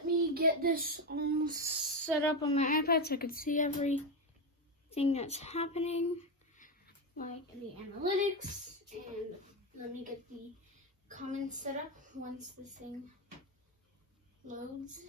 let me get this all set up on my iPad so I can see everything that's happening, like the analytics, and let me get the comments set up once this thing loads.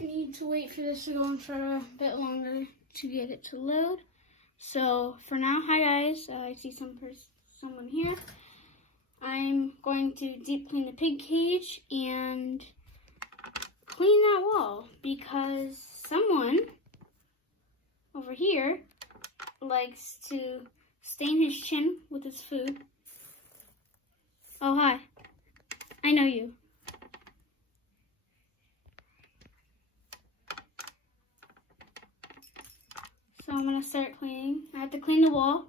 I need to wait for this to go on for a bit longer to get it to load. So for now, hi guys, I see someone here. I'm going to deep clean the pig cage and clean that wall because someone over here likes to stain his chin with his food. Oh, hi. I know you. So I'm gonna start cleaning. I have to clean the wall,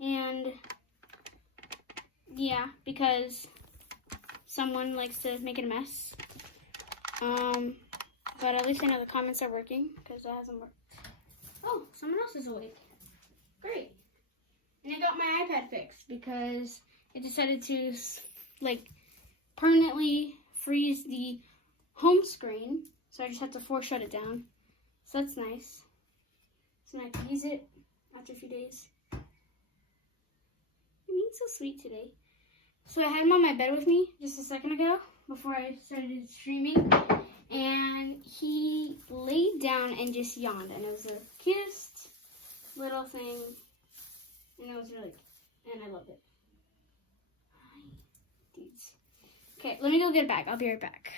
and yeah, because someone likes to make it a mess. But at least I know the comments are working because that hasn't worked. Oh, someone else is awake. Great. And I got my iPad fixed because it decided to like permanently freeze the home screen, so I just have to force shut it down. So that's nice. So now I can use it after a few days. You're being so sweet today. So I had him on my bed with me just a second ago before I started streaming, and he laid down and just yawned, and it was the cutest little thing, and it was really, and I loved it. Hi, dudes. Okay, let me go get it back. I'll be right back.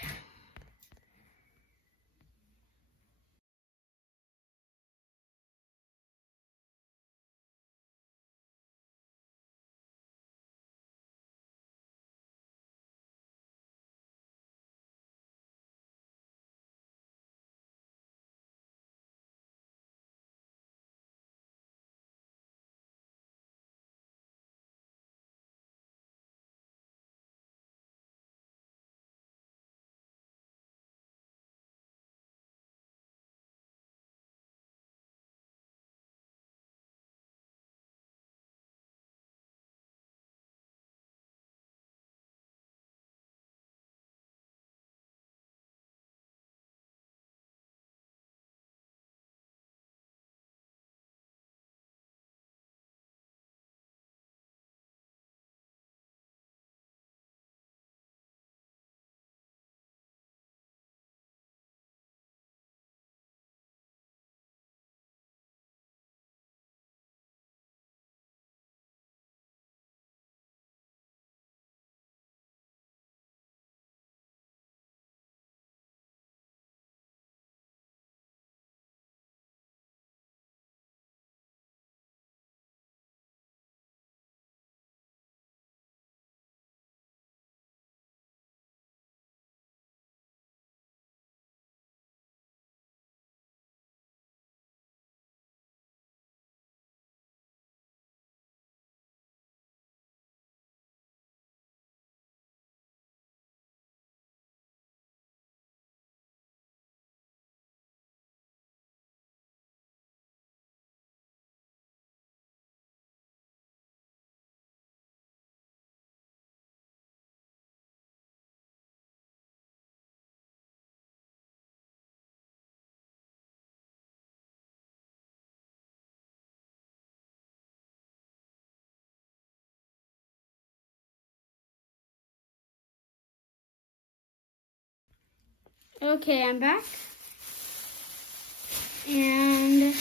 Okay, I'm back. And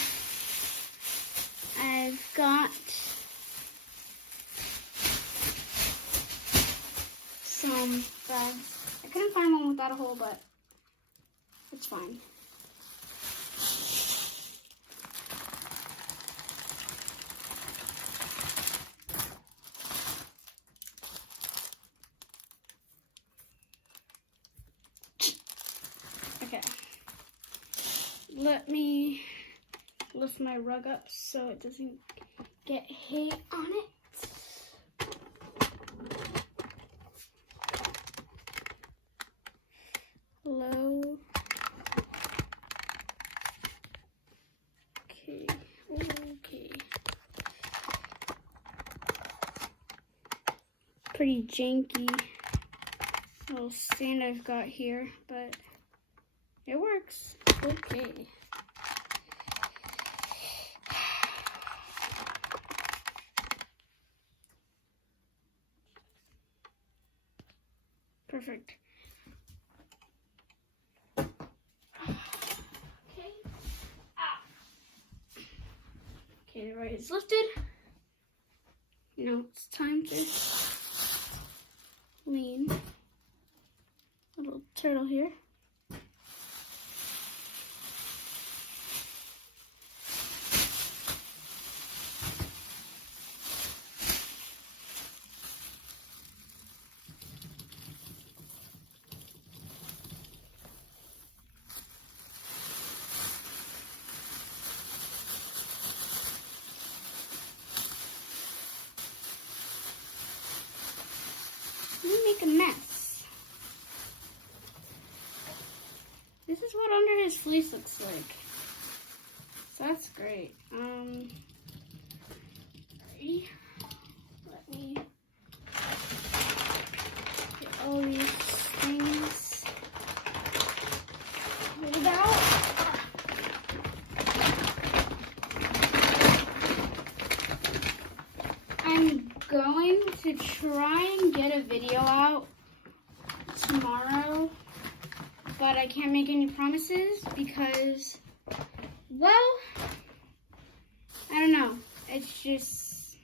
I've got bags. I couldn't find one without a hole, but it's fine. Okay. Let me lift my rug up so it doesn't get hay on it. Low. Okay. Okay. Pretty janky little stand I've got here, but it works. Okay. Perfect. Okay, the right is lifted. Now it's time to lean. Little turtle here. Make a mess. This is what under his fleece looks like. So that's great. Ready? Let me get all these things pulled out. I'm going to try and get a video out tomorrow, but I can't make any promises because, well, I don't know. It's just,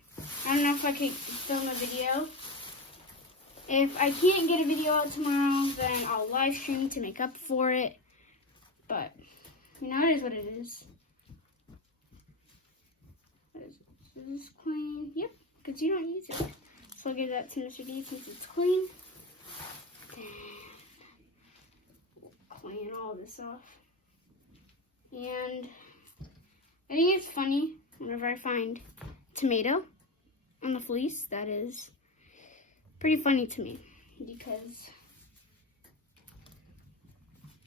I don't know if I could film a video. If I can't get a video out tomorrow, then I'll live stream to make up for it. But, you know, it is what it is. Is this clean? Yep, because you don't use it. So I'll give that to Mr. D since it's clean. Then we'll clean all this off. And I think it's funny whenever I find tomato on the fleece. That is pretty funny to me because,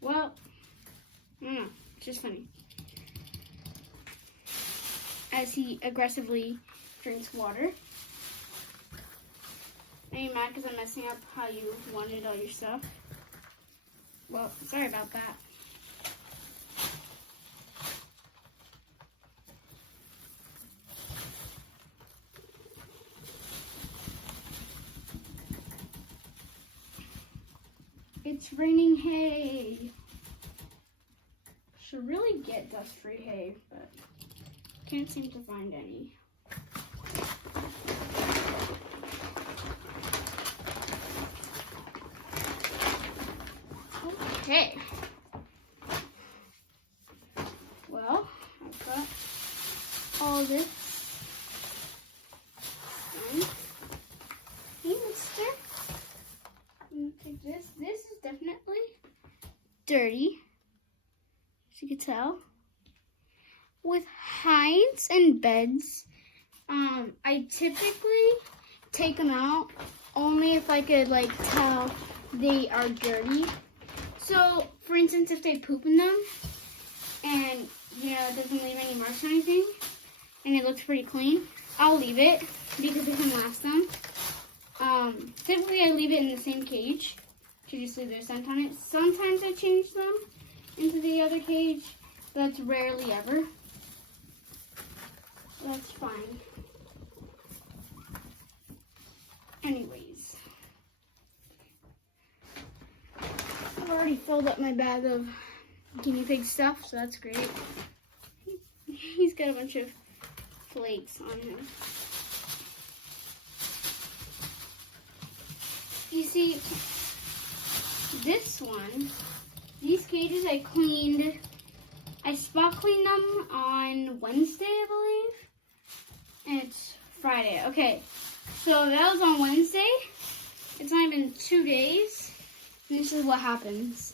well, I don't know. It's just funny. As he aggressively drinks water. Are you mad because I'm messing up how you wanted all your stuff? Well, sorry about that. It's raining hay. Should really get dust-free hay, but can't seem to find any. Okay. Well, I've got all this. Hey, mister. I'm gonna take this. This is definitely dirty, as you can tell. With hides and beds, I typically take them out only if I could like tell they are dirty. So, for instance, if they poop in them and, you know, it doesn't leave any marks or anything and it looks pretty clean, I'll leave it because it can last them. Typically I leave it in the same cage to just leave their scent on it. Sometimes I change them into the other cage, but that's rarely ever. That's fine. Anyways, I've already filled up my bag of guinea pig stuff, so that's great. He's got a bunch of flakes on him. you see, this one, these cages I spot cleaned them on Wednesday, I believe. And it's Friday. Okay, so that was on Wednesday. It's not even 2 days. And this is what happens.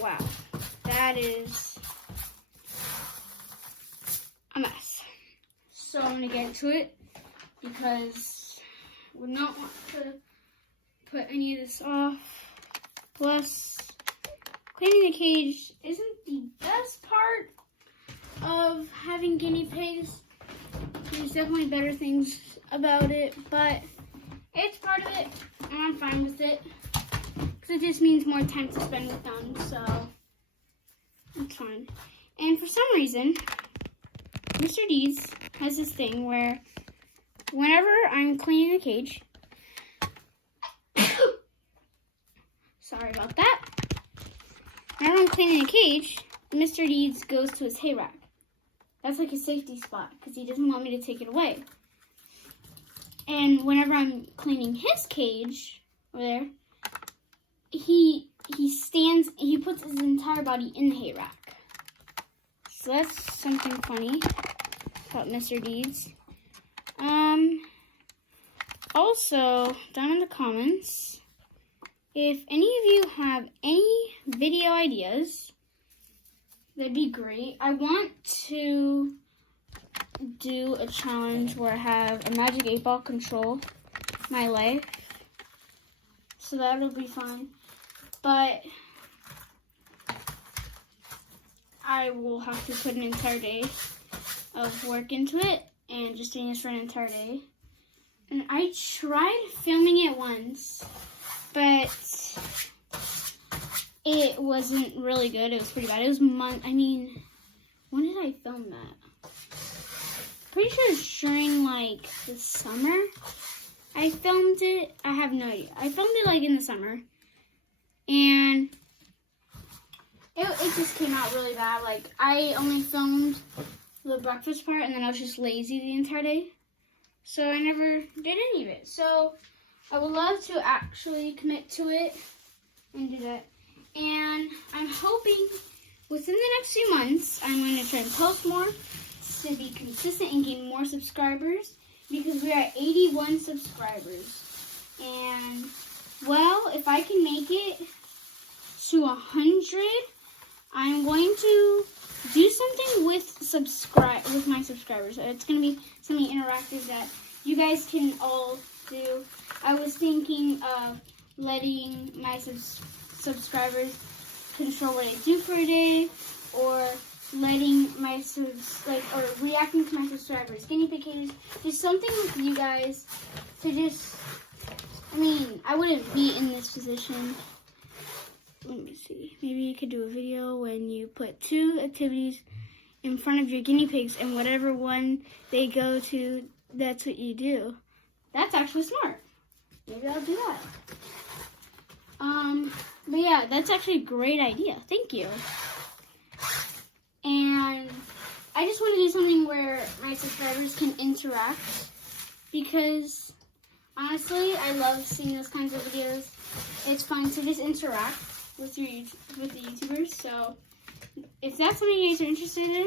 Wow, that is a mess. So I'm gonna get to it because I would not want to put any of this off. Plus, cleaning the cage isn't the best part of having guinea pigs. There's definitely better things about it, but it's part of it, and I'm fine with it. Because it just means more time to spend with them, so it's fine. And for some reason, Mr. Deeds has this thing where whenever I'm cleaning the cage, sorry about that. Whenever I'm cleaning the cage, Mr. Deeds goes to his hay rack. That's like his safety spot because he doesn't want me to take it away. And whenever I'm cleaning his cage over there, he puts his entire body in the hay rack. So that's something funny about Mr. Deeds. Also, down in the comments, if any of you have any video ideas, that'd be great. I want to do a challenge where I have a Magic 8-Ball control my life. So that'll be fun. But I will have to put an entire day of work into it and just doing this for an entire day. And I tried filming it once, but it wasn't really good. It was pretty bad. It was when did I film that? Pretty sure it's during like the summer. I filmed it. I have no idea. I filmed it like in the summer. And it just came out really bad. Like, I only filmed the breakfast part, and then I was just lazy the entire day. So I never did any of it. So I would love to actually commit to it and do that. And I'm hoping within the next few months, I'm going to try and post more to be consistent and gain more subscribers, because we are at 81 subscribers. And, well, if I can make it to 100, I'm going to do something with my subscribers. It's going to be something interactive that you guys can all do. I was thinking of letting my subscribers control what I do for a day, or letting my or reacting to my subscribers, guinea pig cages, just something with you guys to just, I wouldn't be in this position. Let me see. Maybe you could do a video when you put 2 activities in front of your guinea pigs, and whatever one they go to, that's what you do. That's actually smart. Maybe I'll do that. But yeah, that's actually a great idea. Thank you. And I just want to do something where my subscribers can interact, because honestly, I love seeing those kinds of videos. It's fun to just interact with the YouTubers. So if that's something you guys are interested in,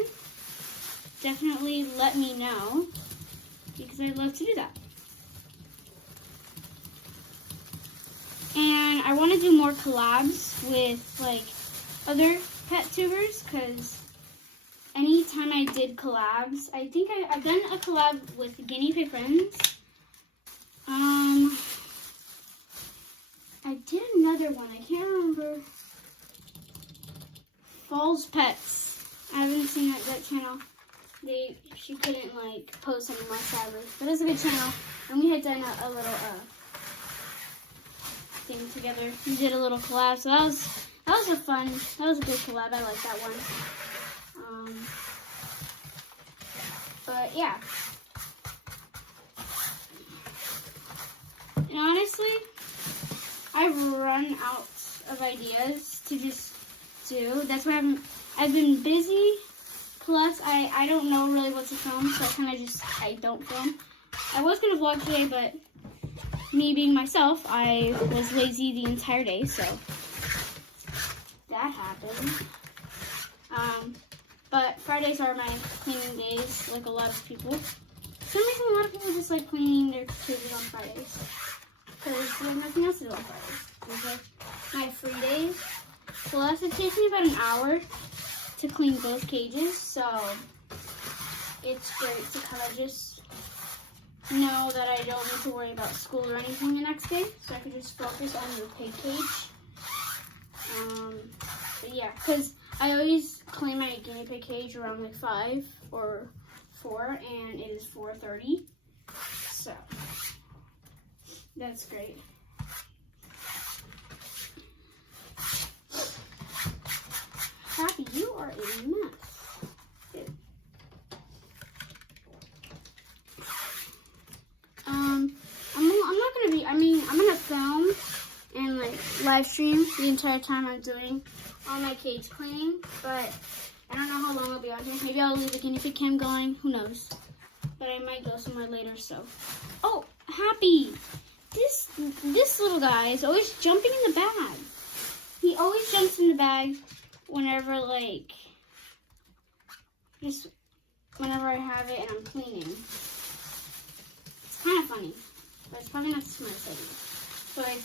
definitely let me know, because I'd love to do that. And I want to do more collabs with like other pet tubers, because anytime I did collabs, I think I've done a collab with Guinea Pig Friends. I did another one. I can't remember. Falls Pets. I haven't seen that channel. She couldn't like post any more subscribers, but it's a good channel. And we had done a little thing together. We did a little collab, so that was a good collab. I like that one. But yeah. And honestly, I've run out of ideas to just do. That's why I've been busy Plus, I don't know really what to film, so I don't film. I was going to vlog today, but me being myself, I was lazy the entire day, so that happened. But Fridays are my cleaning days, like a lot of people. For some reason, a lot of people just like cleaning their cages on Fridays. Because they have nothing else to do on Fridays. It's like my free days. Plus, it takes me about an hour to clean both cages, so it's great to kind of just know that I don't need to worry about school or anything the next day, so I can just focus on the pig cage. But yeah, because I always clean my guinea pig cage around like 5 or 4, and it is 4:30, so that's great. Happy, you are a mess. Good. I'm gonna film and like live stream the entire time I'm doing all my cage cleaning, but I don't know how long I'll be on here. Maybe I'll leave the guinea pig cam going, who knows. But I might go somewhere later, so. Oh, Happy! This little guy is always jumping in the bag. He always jumps in the bag whenever whenever I have it and I'm cleaning. It's kind of funny, but it's probably not the smartest idea. So I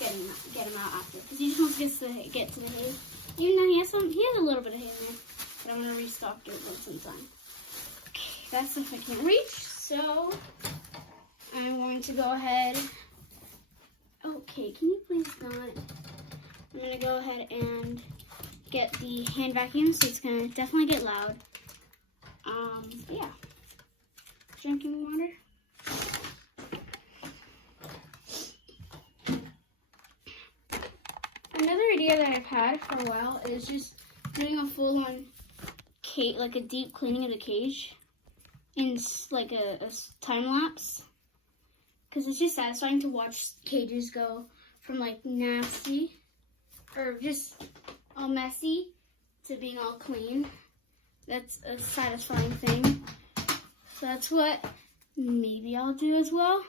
get him out after, because he just wants to get to the hay. Even though he has a little bit of hay in there, but I'm gonna restock it once in time. Okay, that stuff I can't reach, so I'm going to go ahead. Okay, can you please not? I'm gonna go ahead and get the hand vacuum, so it's gonna definitely get loud. Yeah. Drinking water. Another idea that I've had for a while is just doing a full-on cage, like a deep cleaning of the cage in like a time lapse. Because it's just satisfying to watch cages go from like nasty or just all messy to being all clean. That's a satisfying thing. So that's what maybe I'll do as well.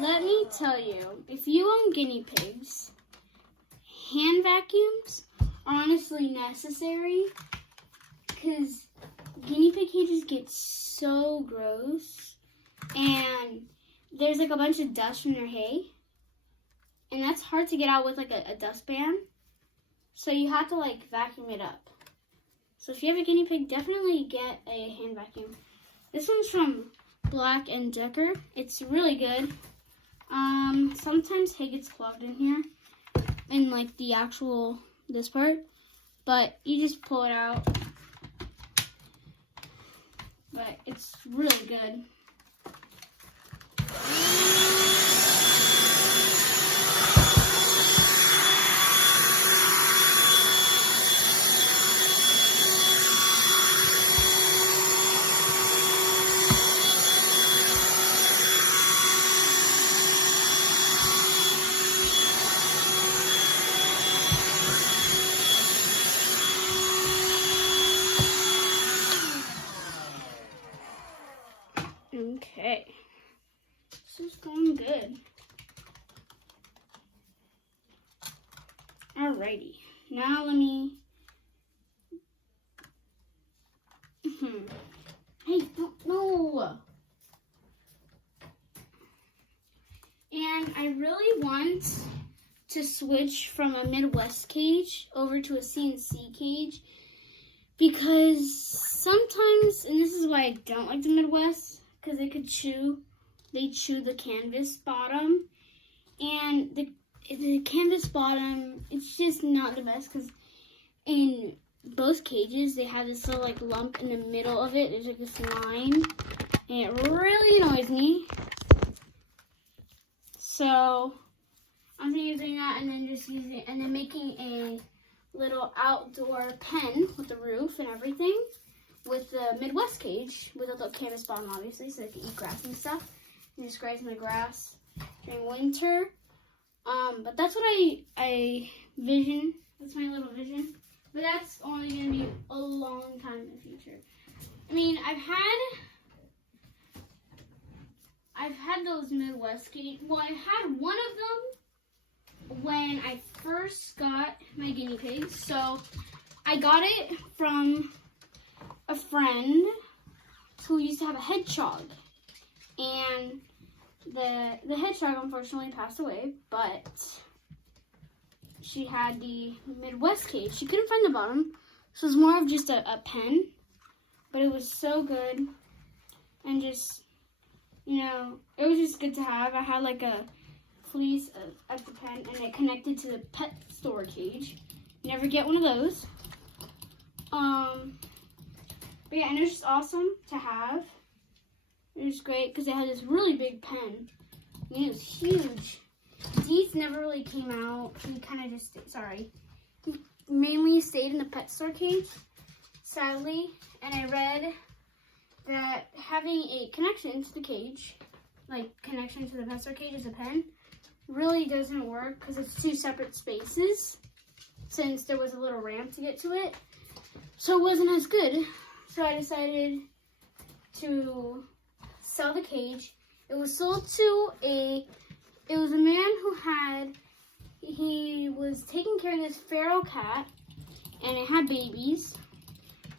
Let me tell you, if you own guinea pigs, hand vacuums are honestly necessary because guinea pig cages get so gross and there's like a bunch of dust from their hay and that's hard to get out with like a dustpan, so you have to like vacuum it up. So if you have a guinea pig, definitely get a hand vacuum. This one's from Black & Decker. It's really good. Sometimes hay gets clogged in here, in like the actual, this part, but you just pull it out, but it's really good. Okay, this is going good. Alrighty, now let me, hey, no. And I really want to switch from a Midwest cage over to a CNC cage because sometimes, and this is why I don't like the Midwest, because they chew the canvas bottom, and the canvas bottom, it's just not the best because in both cages they have this little like lump in the middle of it. There's like this line, and it really annoys me. So I'm thinking of doing that, and then just using, and then making a little outdoor pen with the roof and everything, with the Midwest cage with a little canvas bottom, obviously, so they can eat grass and stuff, and just graze my grass during winter. But that's what I vision. That's my little vision. But that's only gonna be a long time in the future. I mean, I've had those Midwest cage. Well, I had one of them when I first got my guinea pigs. So I got it from a friend who used to have a hedgehog, and the hedgehog unfortunately passed away, but she had the Midwest cage. She couldn't find the bottom, so it was more of just a pen, but it was so good, and just, you know, it was just good to have. I had like a fleece at the pen, and it connected to the pet store cage. You never get one of those. But yeah, and it was just awesome to have. It was great because it had this really big pen. I mean, it was huge. Deeth never really came out. He kind of just he mainly stayed in the pet store cage, sadly. And I read that having a connection to the cage, like connection to the pet store cage as a pen, really doesn't work because it's two separate spaces, since there was a little ramp to get to it. So it wasn't as good. So I decided to sell the cage. It was sold to it was a man who he was taking care of this feral cat, and it had babies,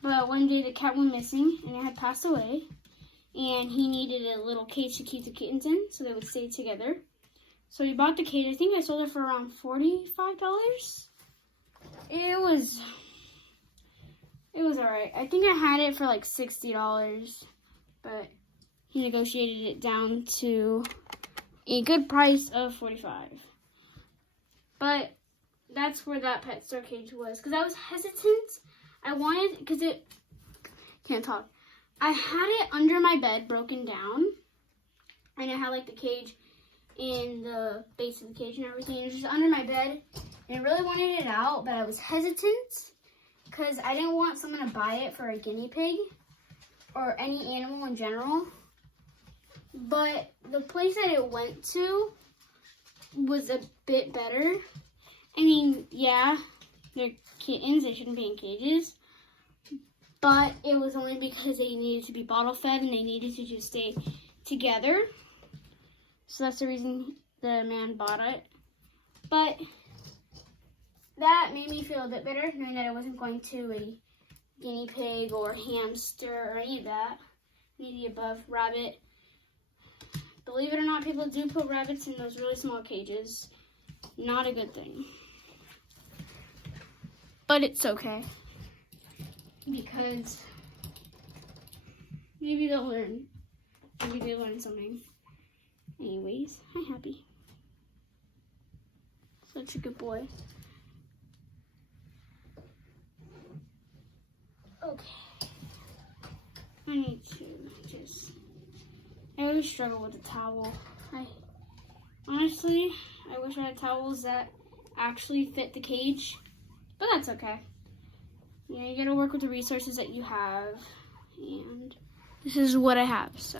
but one day the cat went missing and it had passed away, and he needed a little cage to keep the kittens in so they would stay together. So he bought the cage. I think I sold it for around $45. It was alright. I think I had it for like $60, but he negotiated it down to a good price of $45. But that's where that pet store cage was, because I was hesitant. I wanted, because it can't talk. I had it under my bed, broken down, and it had like the cage in the base of the cage and everything. It was just under my bed, and I really wanted it out, but I was hesitant because I didn't want someone to buy it for a guinea pig or any animal in general. But the place that it went to was a bit better. I mean, yeah, they're kittens, they shouldn't be in cages, but it was only because they needed to be bottle fed and they needed to just stay together. So that's the reason the man bought it. But that made me feel a bit better, knowing that I wasn't going to a guinea pig or hamster or any of that. Any of the above. Rabbit. Believe it or not, people do put rabbits in those really small cages. Not a good thing. But it's okay, because maybe they'll learn. Maybe they learn something. Anyways, hi Happy. Such a good boy. Okay. I need to just... I always struggle with the towel. Honestly, I wish I had towels that actually fit the cage, but that's okay. You know, you gotta work with the resources that you have, and this is what I have, so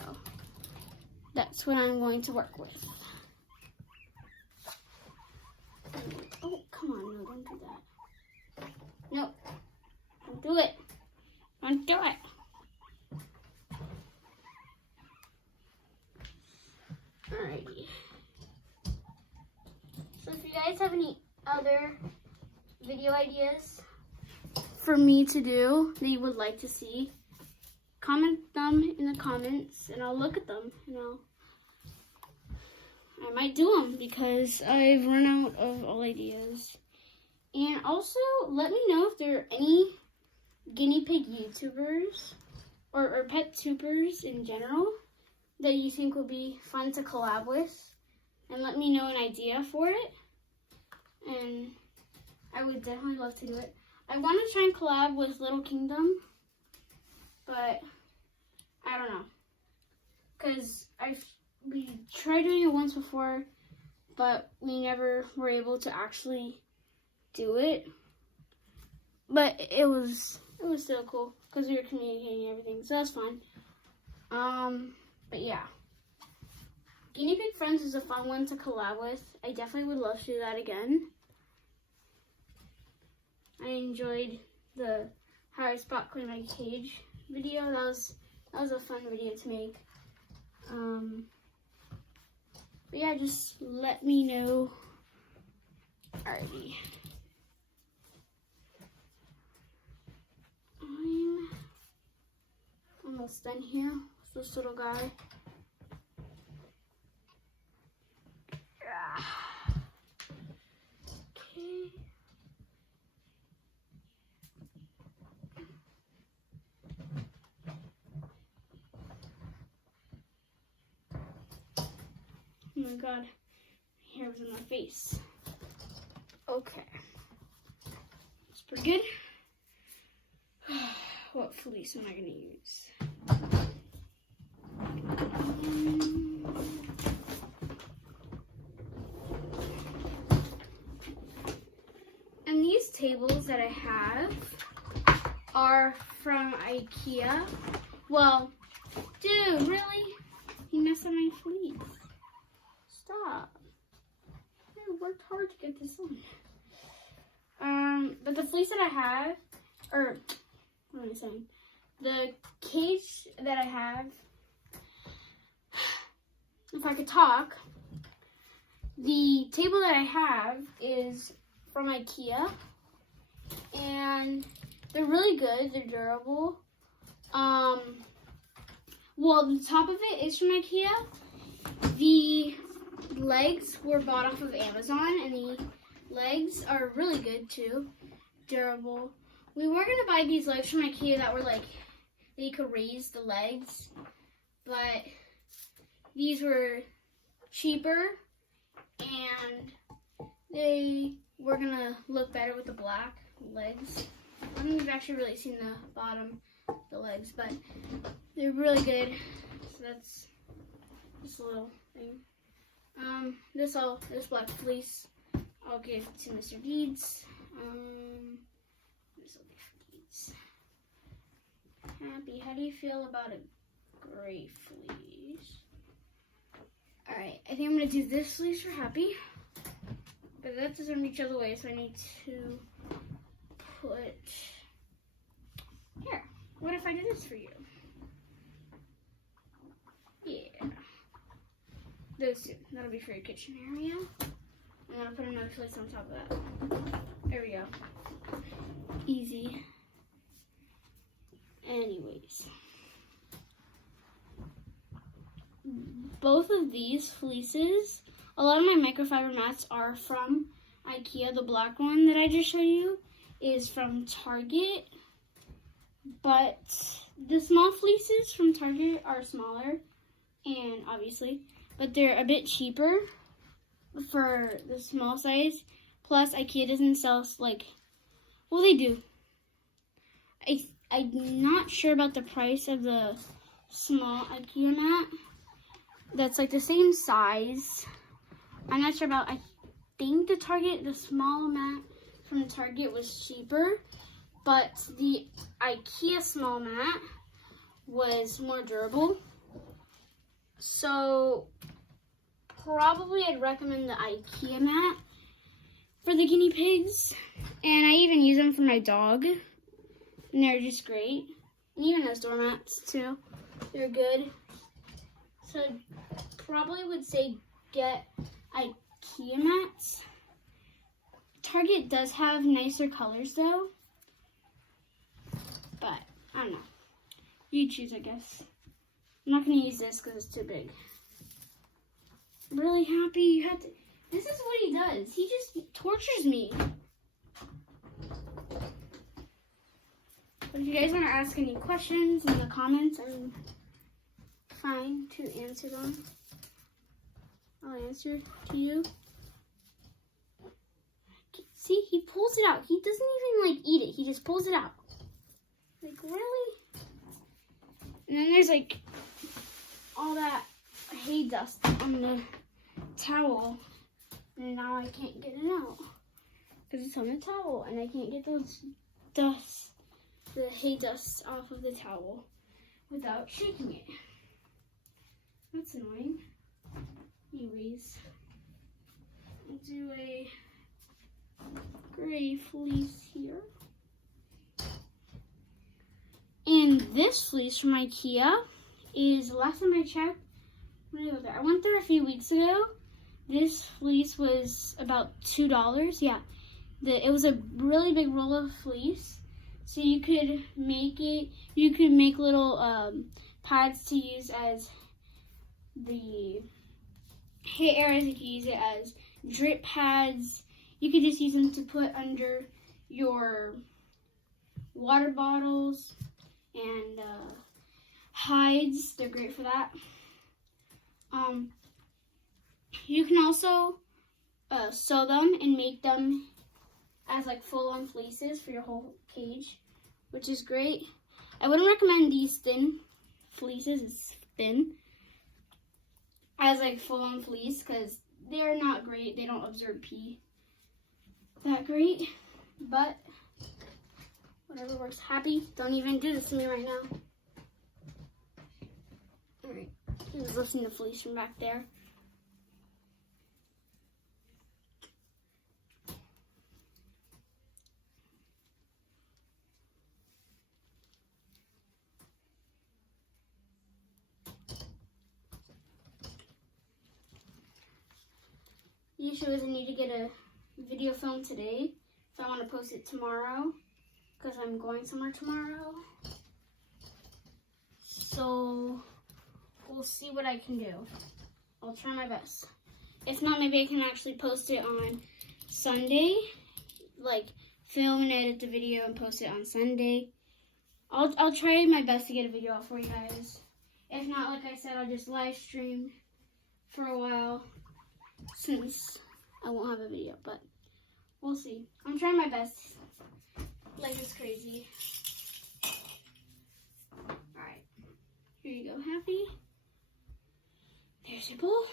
that's what I'm going to work with. Oh, come on, no, don't do that. No, don't do it. Don't do it. Alrighty. So if you guys have any other video ideas for me to do that you would like to see, comment them in the comments and I'll look at them, I might do them because I've run out of all ideas. And also let me know if there are any guinea pig YouTubers or pet tubers in general that you think would be fun to collab with, and let me know an idea for it. I would definitely love to do it. I want to try and collab with Little Kingdom, but I don't know. Because we tried doing it once before, but we never were able to actually do it. But it was still cool because we were communicating and everything, so that's fun. But yeah, Guinea Pig Friends is a fun one to collab with. I definitely would love to do that again. I enjoyed the how I spot clean my cage video. That was a fun video to make. But yeah, just let me know. Alrighty. I'm almost done here with this little guy. Okay. Oh my god, my hair was in my face. Okay. That's pretty good. What fleece am I going to use? And these tables that I have are from IKEA. Well, dude, really? You messed up my fleece. Stop. I worked hard to get this on. But the fleece that I have, or what am I saying? The cage that I have, if I could talk, the table that I have is from IKEA, and they're really good. They're durable. Well, the top of it is from IKEA. The legs were bought off of Amazon, and the legs are really good too. Durable. We were gonna buy these legs from IKEA that were like, that you could raise the legs, but these were cheaper, and they were gonna look better with the black legs. I don't think we've actually really seen the bottom, the legs, but they're really good. So that's just a little thing. This black fleece I'll give to Mr. Deeds. This will be for Deeds. Happy, how do you feel about a gray fleece? Alright, I think I'm gonna do this fleece for Happy. But that doesn't reach all the way, so I need to put here. What if I did this for you? Yeah. Those two. That'll be for your kitchen area. And then I'll put another fleece on top of that. There we go. Easy. Anyways. Both of these fleeces, a lot of my microfiber mats are from IKEA. The black one that I just showed you is from Target. But the small fleeces from Target are smaller, and obviously, but they're a bit cheaper for the small size. Plus, IKEA doesn't sell, like, well, they do. I'm not sure about the price of the small IKEA mat. That's like the same size. I'm not sure about, I think the small mat from Target was cheaper, but the IKEA small mat was more durable. So probably I'd recommend the IKEA mat for the guinea pigs. And I even use them for my dog. And they're just great. And even those doormats too. They're good. So probably would say get IKEA mats. Target does have nicer colors though. But I don't know. You choose, I guess. I'm not going to use this because it's too big. I'm really happy you had to. This is what he does. He just tortures me. But if you guys want to ask any questions in the comments, I'm fine to answer them. I'll answer to you. See, he pulls it out. He doesn't even like eat it. He just pulls it out. Like, really? And then there's like all that hay dust on the towel. And now I can't get it out. Because it's on the towel. And I can't get those dust, the hay dust off of the towel without shaking it. That's annoying. Anyways, I'll do a gray fleece here. And this fleece from IKEA is, last time I checked, when did I go there? I went there a few weeks ago. This fleece was about $2. Yeah, it was a really big roll of fleece. So you could make it, you could make little pads to use as the hay areas. You could use it as drip pads. You could just use them to put under your water bottles and hides. They're great for that. You can also sew them and make them as like full-on fleeces for your whole cage, which is great. I wouldn't recommend these thin fleeces, it's thin, as like full-on fleece because they're not great. They don't absorb pee that great, but whatever works. Happy, don't even do this to me right now. Alright, just lifting the fleece from back there. The issue is I need to get a video film today, so I want to post it tomorrow because I'm going somewhere tomorrow. So we'll see what I can do. I'll try my best. If not, maybe I can actually post it on Sunday, like film and edit the video and post it on Sunday. I'll try my best to get a video out for you guys. If not, like I said, I'll just live stream for a while, since I won't have a video, but we'll see. I'm trying my best. Life is crazy. Alright. Here you go, Happy. There's your bowl.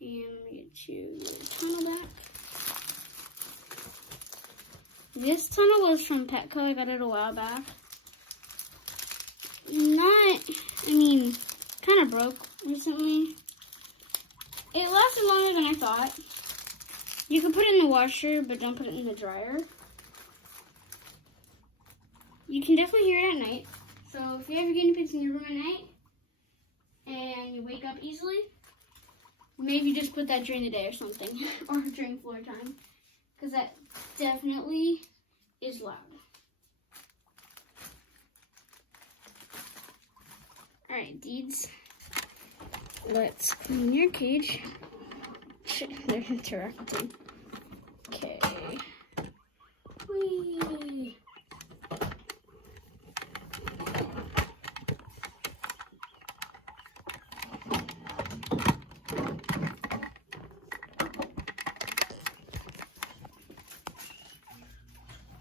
And let me get you your tunnel back. This tunnel was from Petco. I got it a while back. Kind of broke recently. It lasted longer than I thought. You can put it in the washer, but don't put it in the dryer. You can definitely hear it at night. So if you have your guinea pigs in your room at night and you wake up easily, maybe just put that during the day or something, or during floor time, because that definitely is loud. Alright, Deeds. Let's clean your cage. Shit, they're interacting. Okay. Whee!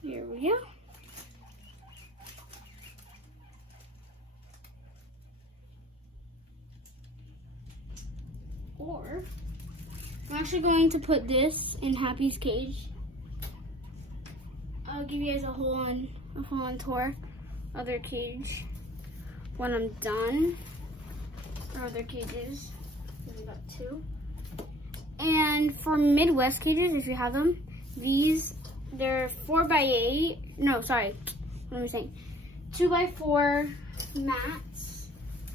Here we go. Or I'm actually going to put this in Happy's cage. I'll give you guys a full-on tour of their cage when I'm done. Or other cages. There's about 2. And for Midwest cages, if you have them, they're 4x8. No, sorry. What am I saying? 2x4 mats.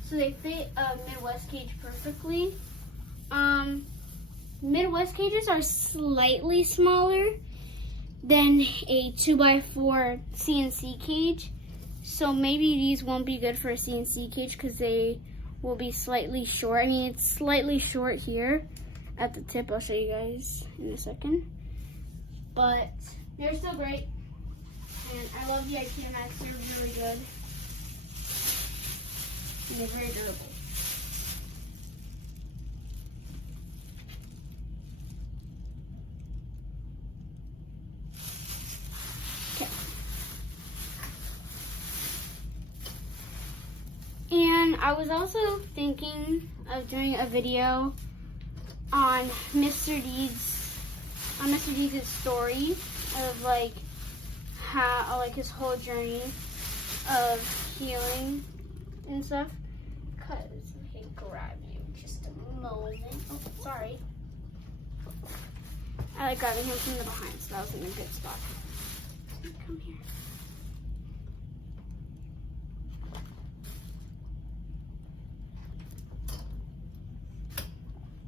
So they fit a Midwest cage perfectly. Midwest cages are slightly smaller than a 2x4 CNC cage. So maybe these won't be good for a CNC cage because they will be slightly short. I mean, it's slightly short here at the tip. I'll show you guys in a second. But they're still great. And I love the IKEA mats. They're really good. And they're very durable. I was also thinking of doing a video on Mr. Deeds' story of like how like his whole journey of healing and stuff. Cause I can grab you just a moment. Oh, sorry. I like grabbing him from the behind, so that was in a good spot. Come here.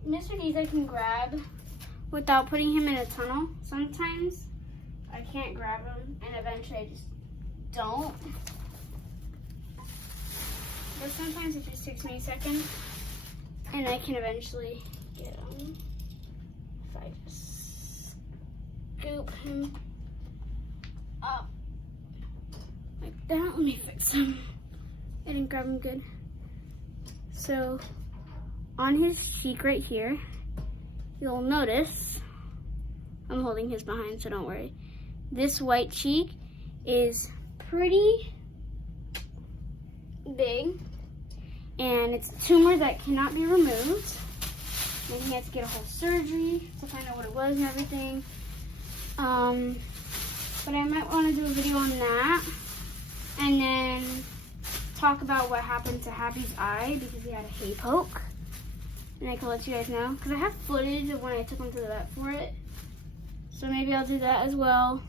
Mr. Deeds I can grab without putting him in a tunnel. Sometimes I can't grab him, and eventually I just don't. But sometimes it just takes me a second, and I can eventually get him. If I just scoop him up like that. Let me fix him. I didn't grab him good. So on his cheek right here, you'll notice, I'm holding his behind, so don't worry. This white cheek is pretty big, and it's a tumor that cannot be removed. And he had to get a whole surgery to find out what it was and everything. But I might want to do a video on that, and then talk about what happened to Happy's eye because he had a hay poke. And I can let you guys know, because I have footage of when I took him to the vet for it. So maybe I'll do that as well.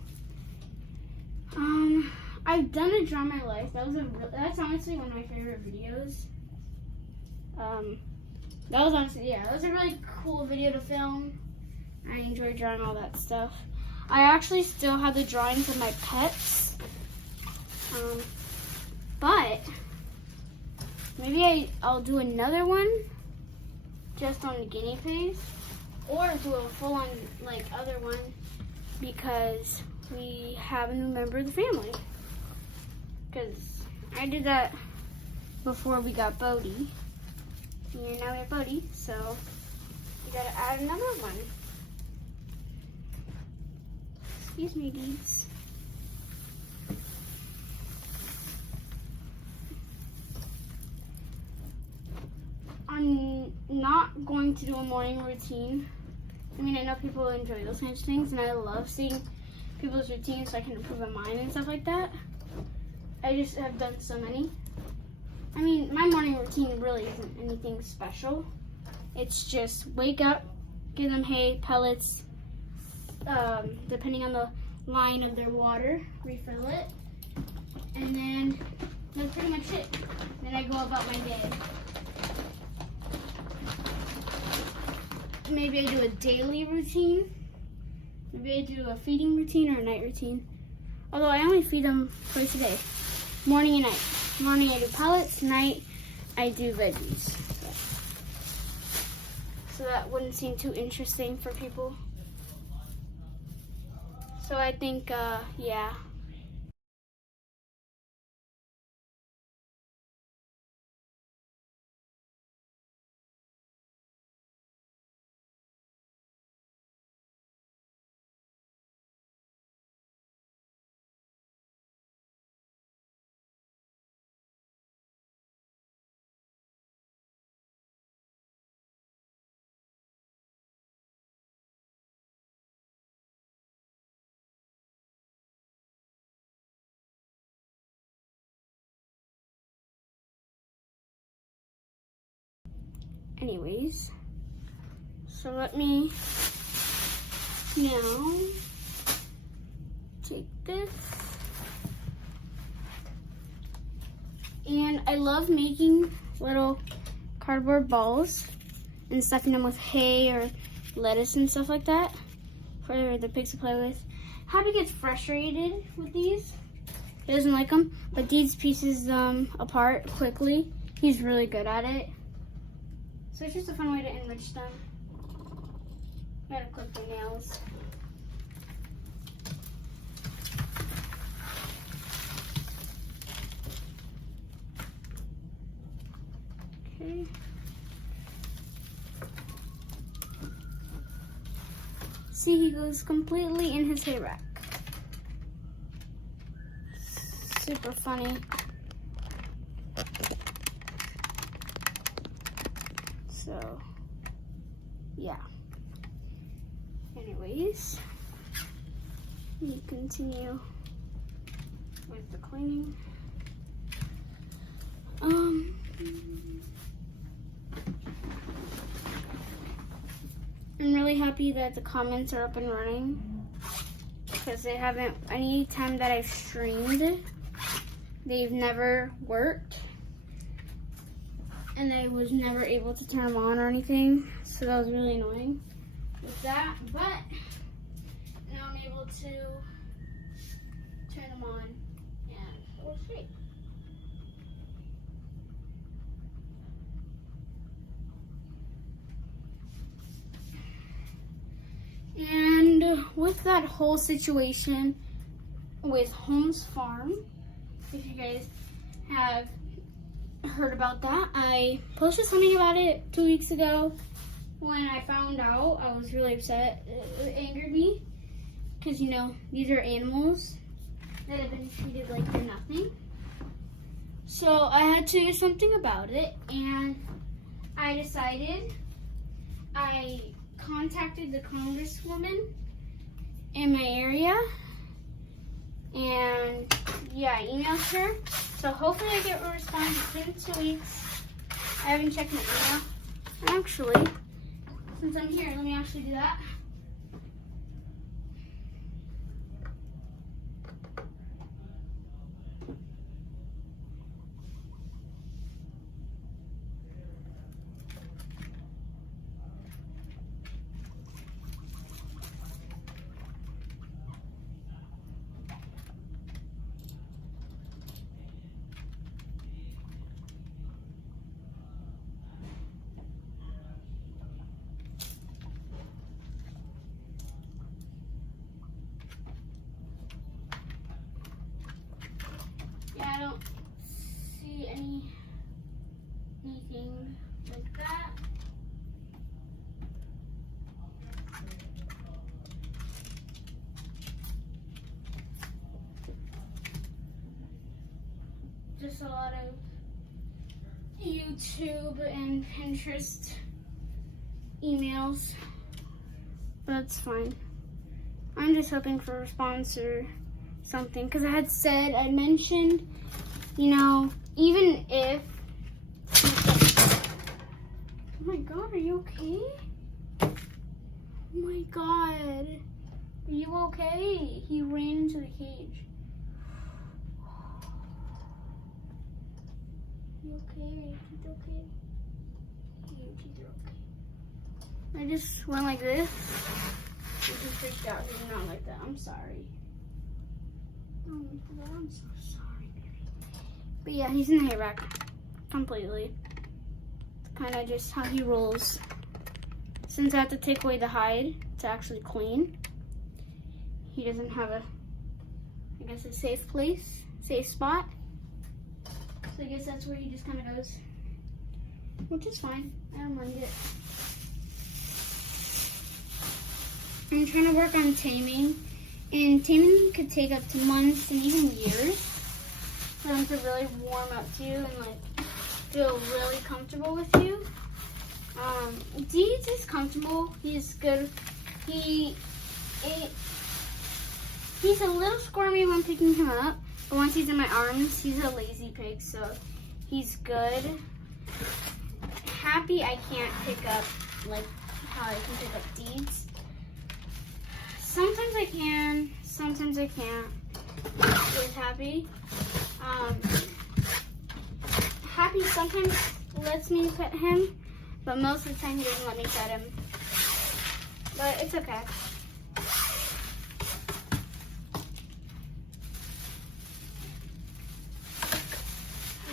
I've done a Draw My Life. That's honestly one of my favorite videos. That was honestly, yeah, that was a really cool video to film. I enjoy drawing all that stuff. I actually still have the drawings of my pets. But maybe I'll do another one just on the guinea pigs, or do a full-on like other one because we have a new member of the family. Because I did that before we got Bodhi, and now we have Bodhi, so we gotta add another one. Excuse me, Deeds. I'm not going to do a morning routine. I mean, I know people enjoy those kinds of things, and I love seeing people's routines so I can improve on mine and stuff like that. I just have done so many. I mean, my morning routine really isn't anything special. It's just wake up, give them hay, pellets, depending on the line of their water, refill it, and then that's pretty much it. Then I go about my day. Maybe I do a daily routine. Maybe I do a feeding routine or a night routine. Although I only feed them twice a day, morning and night. Morning I do pellets, night I do veggies. So that wouldn't seem too interesting for people. So I think, yeah. Anyways, so let me now take this. And I love making little cardboard balls and stuffing them with hay or lettuce and stuff like that for the pigs to play with. Happy gets frustrated with these. He doesn't like them, but Deeds pieces them apart quickly. He's really good at it. So it's just a fun way to enrich them. I gotta clip the nails. Okay. See, he goes completely in his hay rack. Super funny. So, yeah. Anyways, we continue with the cleaning. I'm really happy that the comments are up and running because they haven't, any time that I've streamed, they've never worked and I was never able to turn them on or anything, so that was really annoying with that, but now I'm able to turn them on and it works great. And with that whole situation with Holmes Farm, if you guys have heard about that, I posted something about it 2 weeks ago. When I found out, I was really upset. It angered me because, you know, these are animals that have been treated like they're nothing. So I had to do something about it, and I decided, I contacted the congresswoman in my area, and yeah, I emailed her. So hopefully I get a response within 2 weeks. I haven't checked my email. Actually, since I'm here, let me actually do that. Yeah, I don't see anything like that. Just a lot of YouTube and Pinterest emails, but that's fine. I'm just hoping for a response or something, because I mentioned, you know, even if, oh my god, are you okay? Oh my god, are you okay? He ran into the cage. You okay? He's okay? He's okay. I just went like this. He just freaked out. He's not like that. I'm sorry. Oh my god, I'm so sorry, baby. But yeah, he's in the hay rack completely. Kind of just how he rolls. Since I have to take away the hide to actually clean, he doesn't have a, I guess, a safe place, safe spot. So I guess that's where he just kind of goes, which is fine. I don't mind it. I'm trying to work on taming, and taming could take up to months and even years for them to really warm up to you and like feel really comfortable with you. Deeds is comfortable. He's good. He's a little squirmy when picking him up, but once he's in my arms, he's a lazy pig, so he's good. Happy I can't pick up like how I can pick up Deeds. Sometimes I can, sometimes I can't with Happy. Happy sometimes lets me pet him, but most of the time he doesn't let me pet him. But it's okay.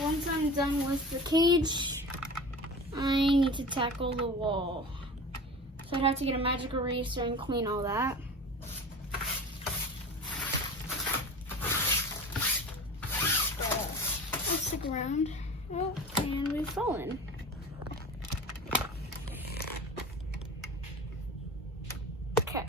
Once I'm done with the cage, I need to tackle the wall. So I'd have to get a magic eraser and clean all that. Let's stick around. Oh, and we've fallen. Okay.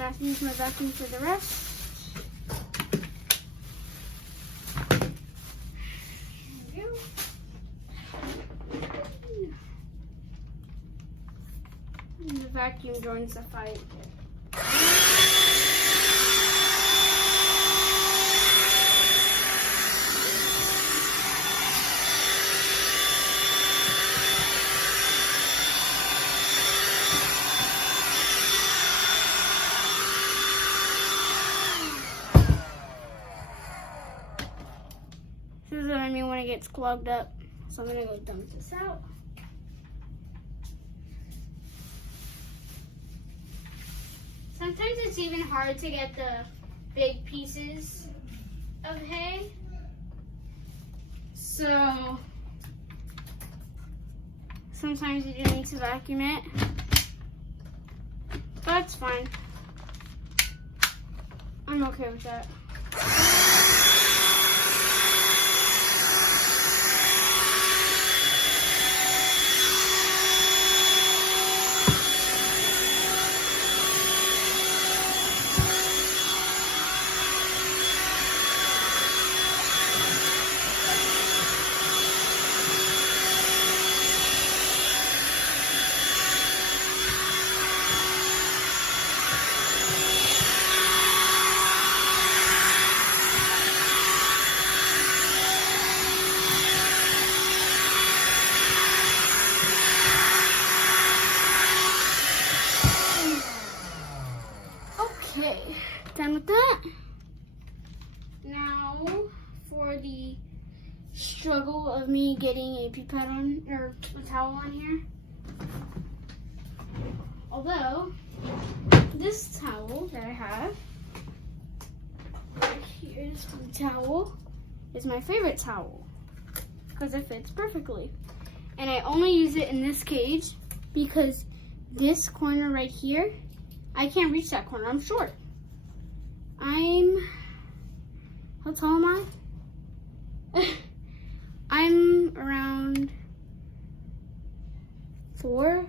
gonna have to use my vacuum for the rest. There we go. The vacuum joins the fight. This is what I mean when it gets clogged up. So I'm gonna go dump this out. Sometimes it's even hard to get the big pieces of hay. So sometimes you do need to vacuum it. But that's fine. I'm okay with that. Okay, done with that. Now for the struggle of me getting a pee pad on, or a towel on here. Although, this towel that I have, right here, this blue towel, is my favorite towel because it fits perfectly. And I only use it in this cage because this corner right here, I can't reach that corner. I'm short. How tall am I? I'm around 4'9",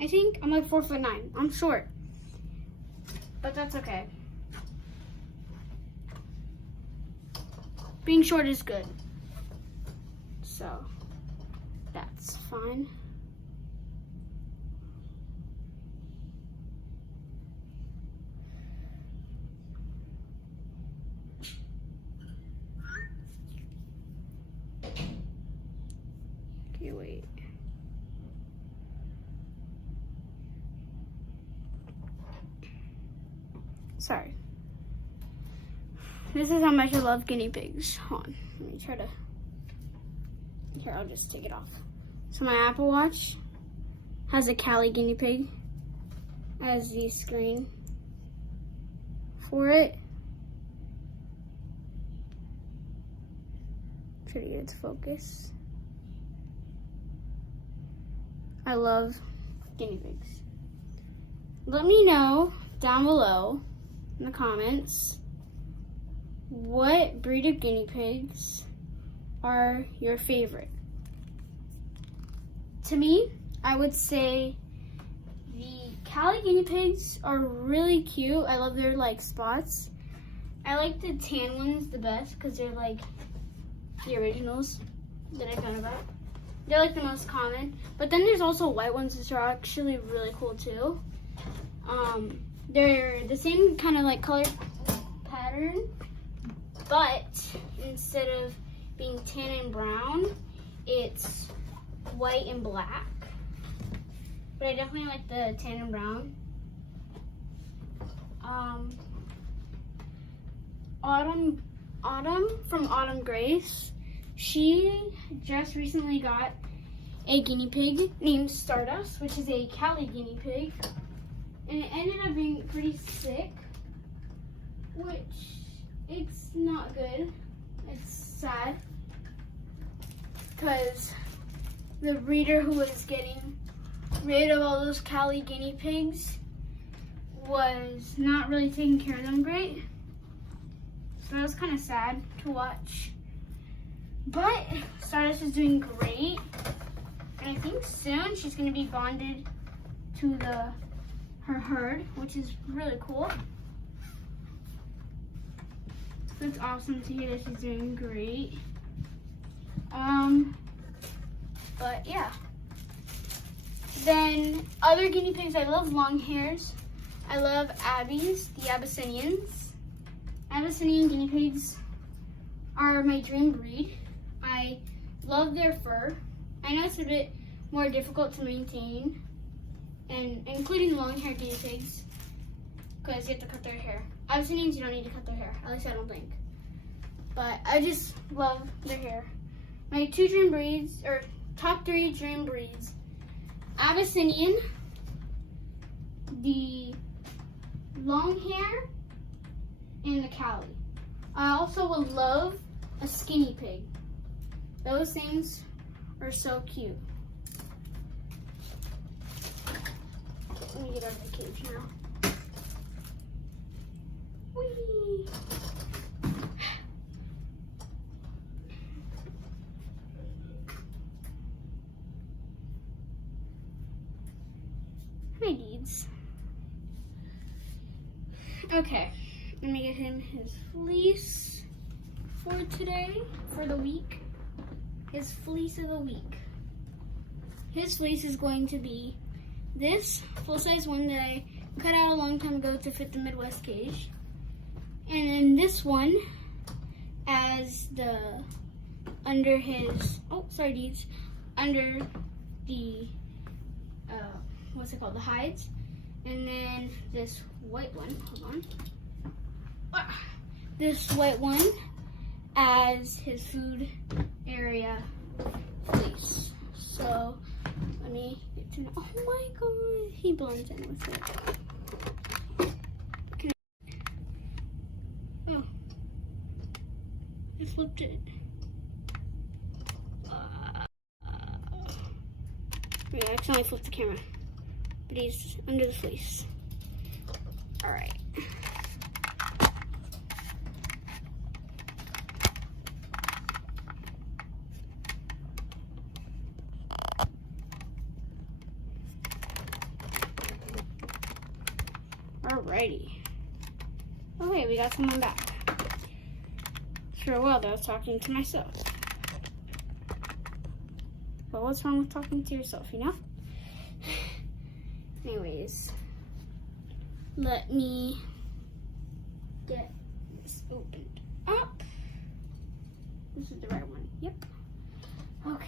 I think. I'm like 4'9". I'm short. But that's okay. Being short is good. So, that's fine. Okay, wait. Sorry. This is how much I love guinea pigs. Hold on. Let me try to... Here, I'll just take it off. So my Apple Watch has a Cali guinea pig as the screen for it. Try to get it to focus. I love guinea pigs. Let me know down below in the comments what breed of guinea pigs are your favorite. To me, I would say the Cali guinea pigs are really cute. I love their like spots. I like the tan ones the best because they're like the originals that I found about. They're like the most common. But then there's also white ones which are actually really cool too. They're the same kind of like color pattern, but instead of being tan and brown, it's white and black. But I definitely like the tan and brown. Autumn from Autumn Grace, she just recently got a guinea pig named Stardust, which is a Cali guinea pig. And it ended up being pretty sick, which it's not good. It's sad because the breeder who was getting rid of all those Cali guinea pigs was not really taking care of them great. So that was kind of sad to watch. But Stardust is doing great. And I think soon she's going to be bonded to the her herd, which is really cool. So it's awesome to hear that she's doing great. But yeah. Then other guinea pigs, I love long hairs. I love Abby's, the Abyssinians. Abyssinian guinea pigs are my dream breed. I love their fur. I know it's a bit more difficult to maintain, and including long-haired guinea pigs, because you have to cut their hair. Abyssinians, you don't need to cut their hair. At least I don't think. But I just love their hair. My two dream breeds, or top 3 dream breeds: Abyssinian, the long hair, and the Cali. I also would love a skinny pig. Those things are so cute. Let me get out of the cage now. Whee! Hi, Deeds. Okay, let me get him his fleece for today, for the week. His fleece of the week. His fleece is going to be this full-size one that I cut out a long time ago to fit the Midwest cage. And then this one as the, under his, oh, sorry, Deeds, under the, what's it called, the hides. And then this white one, hold on. This white one as his food area fleece. So let me get to, oh my god, he blends in with it. Oh, I flipped it. Yeah, I accidentally flipped the camera, but he's under the fleece. All right. Alrighty. Okay, we got someone back. For a while, I was talking to myself. But what's wrong with talking to yourself, you know? Anyways, let me get this opened up. This is the right one. Yep. Okay.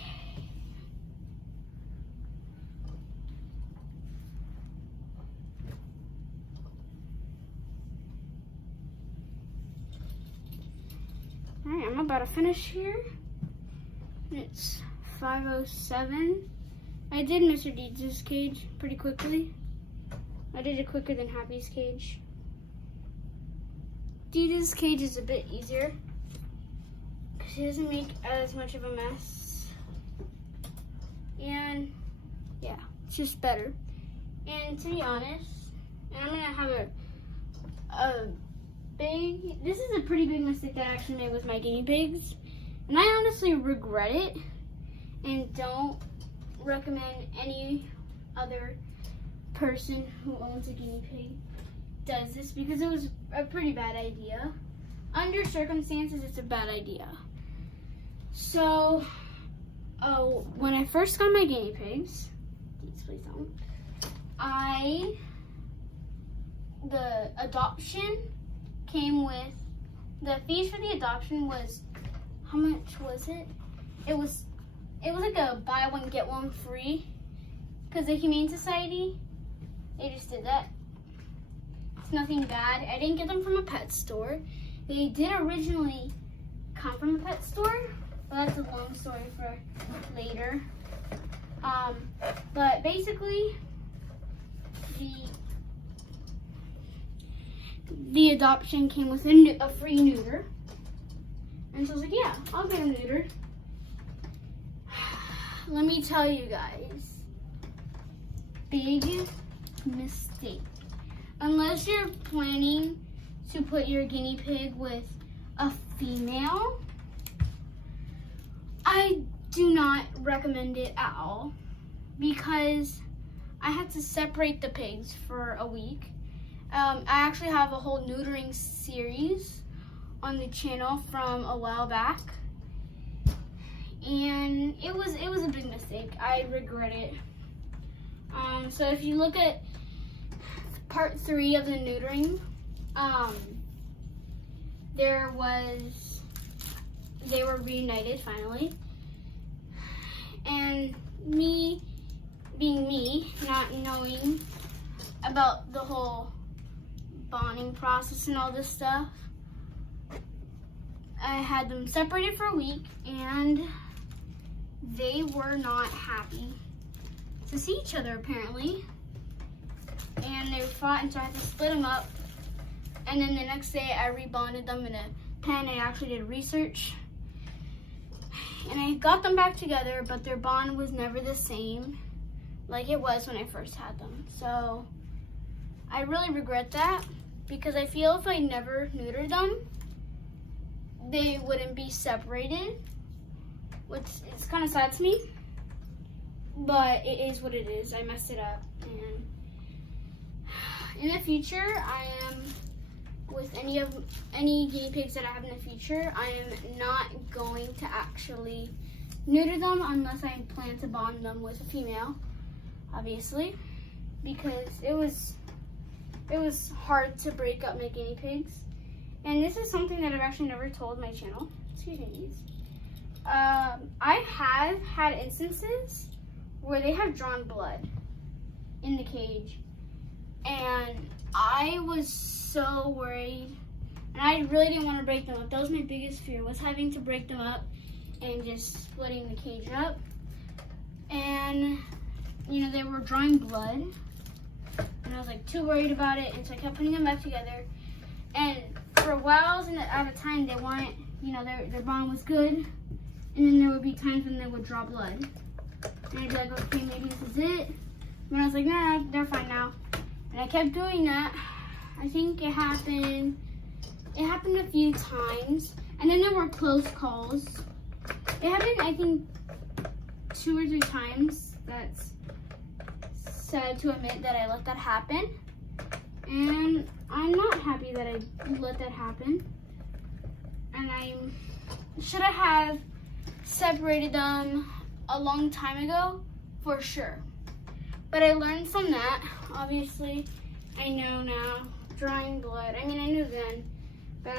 Alright, I'm about to finish here. It's 5:07. I did Mr. Deeds' cage pretty quickly. I did it quicker than Happy's cage. Deeds' cage is a bit easier because he doesn't make as much of a mess. And yeah, it's just better. And to be honest, and I'm gonna have a big, this is a pretty big mistake that I actually made with my guinea pigs. And I honestly regret it and don't recommend any other person who owns a guinea pig does this, because it was a pretty bad idea. Under circumstances, it's a bad idea. So, when I first got my guinea pigs, please don't, the adoption came with, the fees for the adoption was, how much was it? It was like a buy one get one free, because the Humane Society, they just did that. It's nothing bad. I didn't get them from a pet store. They did originally come from a pet store, but that's a long story for later. But basically, the adoption came with a free neuter. And so I was like, yeah, I'll get him neutered. Let me tell you guys, big mistake. Unless you're planning to put your guinea pig with a female, I do not recommend it at all, because I had to separate the pigs for a week. I actually have a whole neutering series on the channel from a while back, and it was a big mistake. I regret it. So if you look at part 3 of the neutering, they were reunited finally, and me being me, not knowing about the whole bonding process and all this stuff, I had them separated for a week, and they were not happy to see each other apparently, and they fought, and so I had to split them up. And then the next day I rebonded them in a pen. I actually did research, and I got them back together, but their bond was never the same like it was when I first had them. So I really regret that, because I feel if I never neutered them, they wouldn't be separated, which is kind of sad to me, but it is what it is. I messed it up, and in the future, I am, with any guinea pigs that I have in the future, I am not going to actually neuter them unless I plan to bond them with a female, obviously, because it was hard to break up my guinea pigs. And this is something that I've actually never told my channel. Excuse me. I have had instances where they have drawn blood in the cage, and I was so worried, and I really didn't want to break them up. That was my biggest fear, was having to break them up and just splitting the cage up. And you know, they were drawing blood, and I was like too worried about it, and so I kept putting them back together. And for whiles at a time, they weren't, you know, their bond was good, and then there would be times when they would draw blood, and I'd be like, okay, maybe this is it. And I was like, nah, they're fine now. And I kept doing that. I think it happened a few times, and then there were close calls. It happened, I think, 2 or 3 times. That's sad to admit that I let that happen, and I'm not happy that I let that happen. And I should have separated them a long time ago, for sure. But I learned from that. Obviously, I know now. Drawing blood. I mean, I knew then, but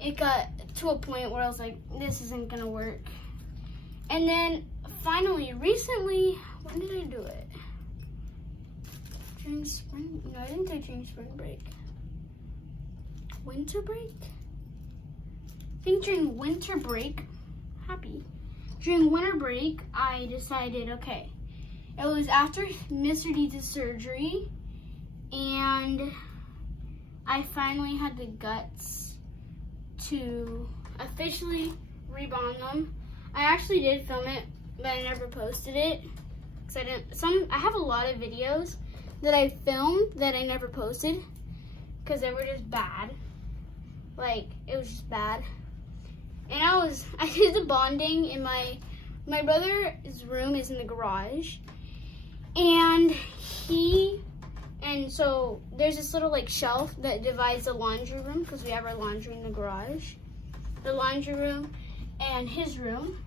it got to a point where I was like, this isn't gonna work. And then finally, recently, when did I do it? During spring? No, I didn't do it during spring break. Winter break? I think during winter break, during winter break, I decided, okay, it was after Mr. Deeds' surgery, and I finally had the guts to officially rebond them. I actually did film it, but I never posted it, because I have a lot of videos that I filmed that I never posted, because they were just bad. Like, it was just bad. And I did the bonding in my brother's room is in the garage, and so there's this little like shelf that divides the laundry room, because we have our laundry in the garage, the laundry room and his room.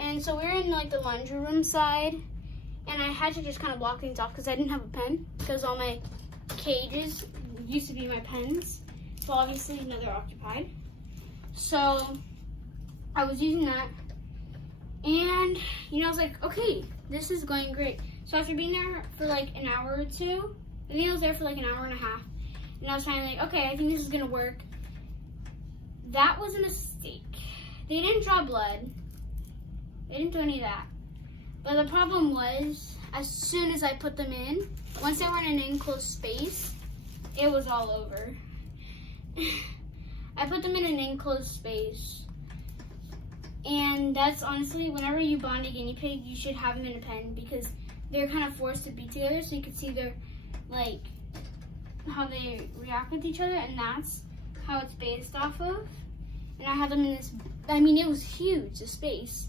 And so we were in like the laundry room side, and I had to just kind of block things off because I didn't have a pen, because all my cages used to be my pens. So obviously now they're occupied. So I was using that, and you know, I was like, okay, this is going great. So after being there for like an hour or two, I think I was there for like an hour and a half, and I was finally like, okay, I think this is gonna work. That was a mistake. They didn't draw blood. They didn't do any of that. But the problem was, as soon as I put them in, once they were in an enclosed space, it was all over. I put them in an enclosed space. And that's honestly, whenever you bond a guinea pig, you should have them in a pen, because they're kind of forced to be together, so you can see their, like, how they react with each other, and that's how it's based off of. And I had them in this, I mean, it was huge, the space.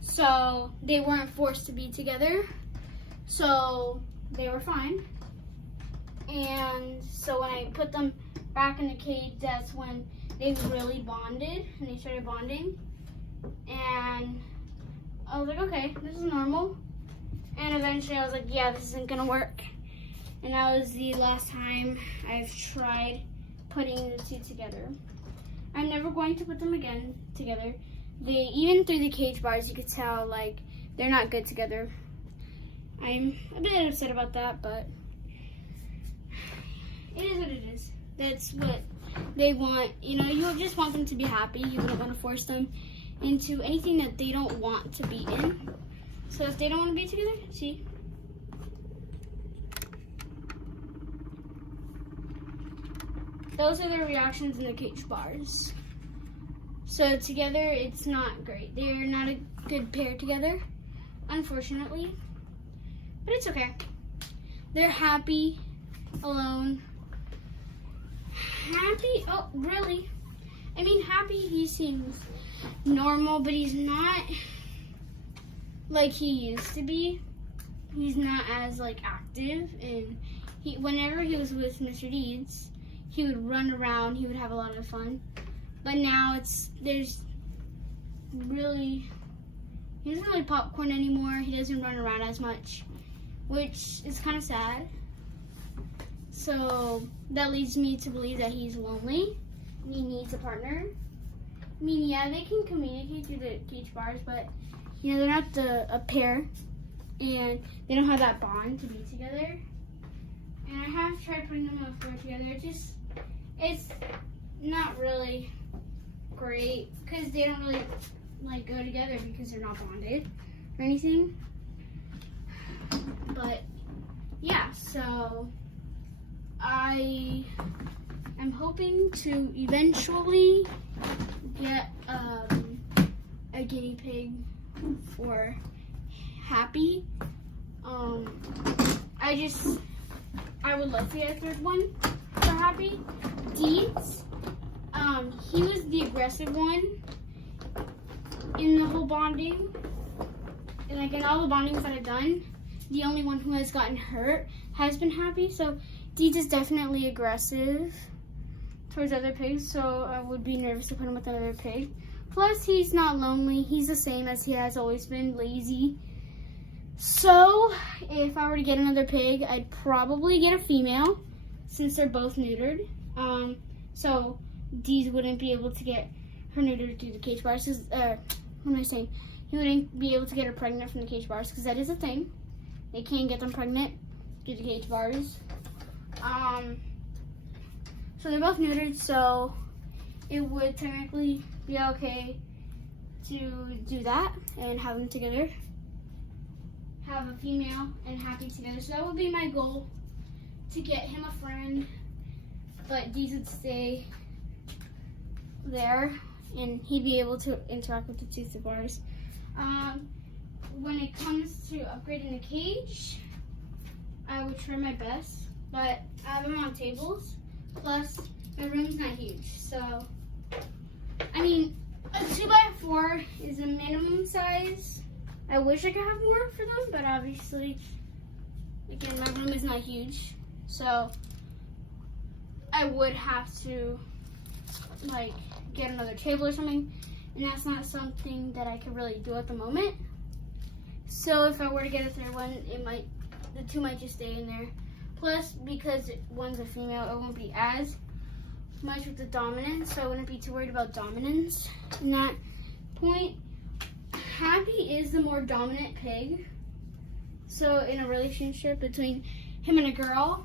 So they weren't forced to be together. So they were fine. And so when I put them back in the cage, that's when they really bonded and they started bonding. And I was like, okay, this is normal. And eventually I was like, yeah, this isn't gonna work. And that was the last time I've tried putting the two together. I'm never going to put them again together. Even through the cage bars, you could tell like they're not good together. I'm a bit upset about that, but it is what it is. That's what they want. You know, you just want them to be happy. You don't want to force them into anything that they don't want to be in. So if they don't want to be together, see? Those are their reactions in the cage bars. So together, it's not great. They're not a good pair together, unfortunately. But it's okay. They're happy alone. Happy? Oh, really? I mean, Happy, he seems normal, but he's not like he used to be. He's not as like active, and whenever he was with Mr. Deeds, he would run around, he would have a lot of fun. But now he doesn't really popcorn anymore. He doesn't run around as much, which is kind of sad. So that leads me to believe that he's lonely and he needs a partner. I mean, yeah, they can communicate through the cage bars, but you know, they're not a pair, and they don't have that bond to be together. And I have tried putting them on the floor together. It's not really great because they don't really like go together because they're not bonded or anything. But yeah, so I am hoping to eventually get a guinea pig for Happy. I would love to get a third one for Happy. Deeds, he was the aggressive one in the whole bonding. And like in all the bondings that I've done, the only one who has gotten hurt has been Happy. So Deeds is definitely aggressive towards other pigs, so I would be nervous to put him with another pig. Plus, he's not lonely. He's the same as he has always been, lazy. So, if I were to get another pig, I'd probably get a female, since they're both neutered. So, Deeds wouldn't be able to get her neutered through the cage bars. What am I saying? He wouldn't be able to get her pregnant from the cage bars, because that is a thing. They can get them pregnant through the cage bars. So they're both neutered, so it would technically be okay to do that and have them together. Have a female and Happy together. So that would be my goal, to get him a friend, but Deeds would stay there and he'd be able to interact with the two bars. When it comes to upgrading the cage, I would try my best, but I have them on tables. Plus, my room's not huge, so I mean, a 2x4 is a minimum size. I wish I could have more for them, but obviously, again, my room is not huge, so I would have to like get another table or something, and that's not something that I could really do at the moment. So if I were to get a third one, the two might just stay in there. Plus, because one's a female, it won't be as much with the dominance, so I wouldn't be too worried about dominance in that point. Happy is the more dominant pig. So in a relationship between him and a girl,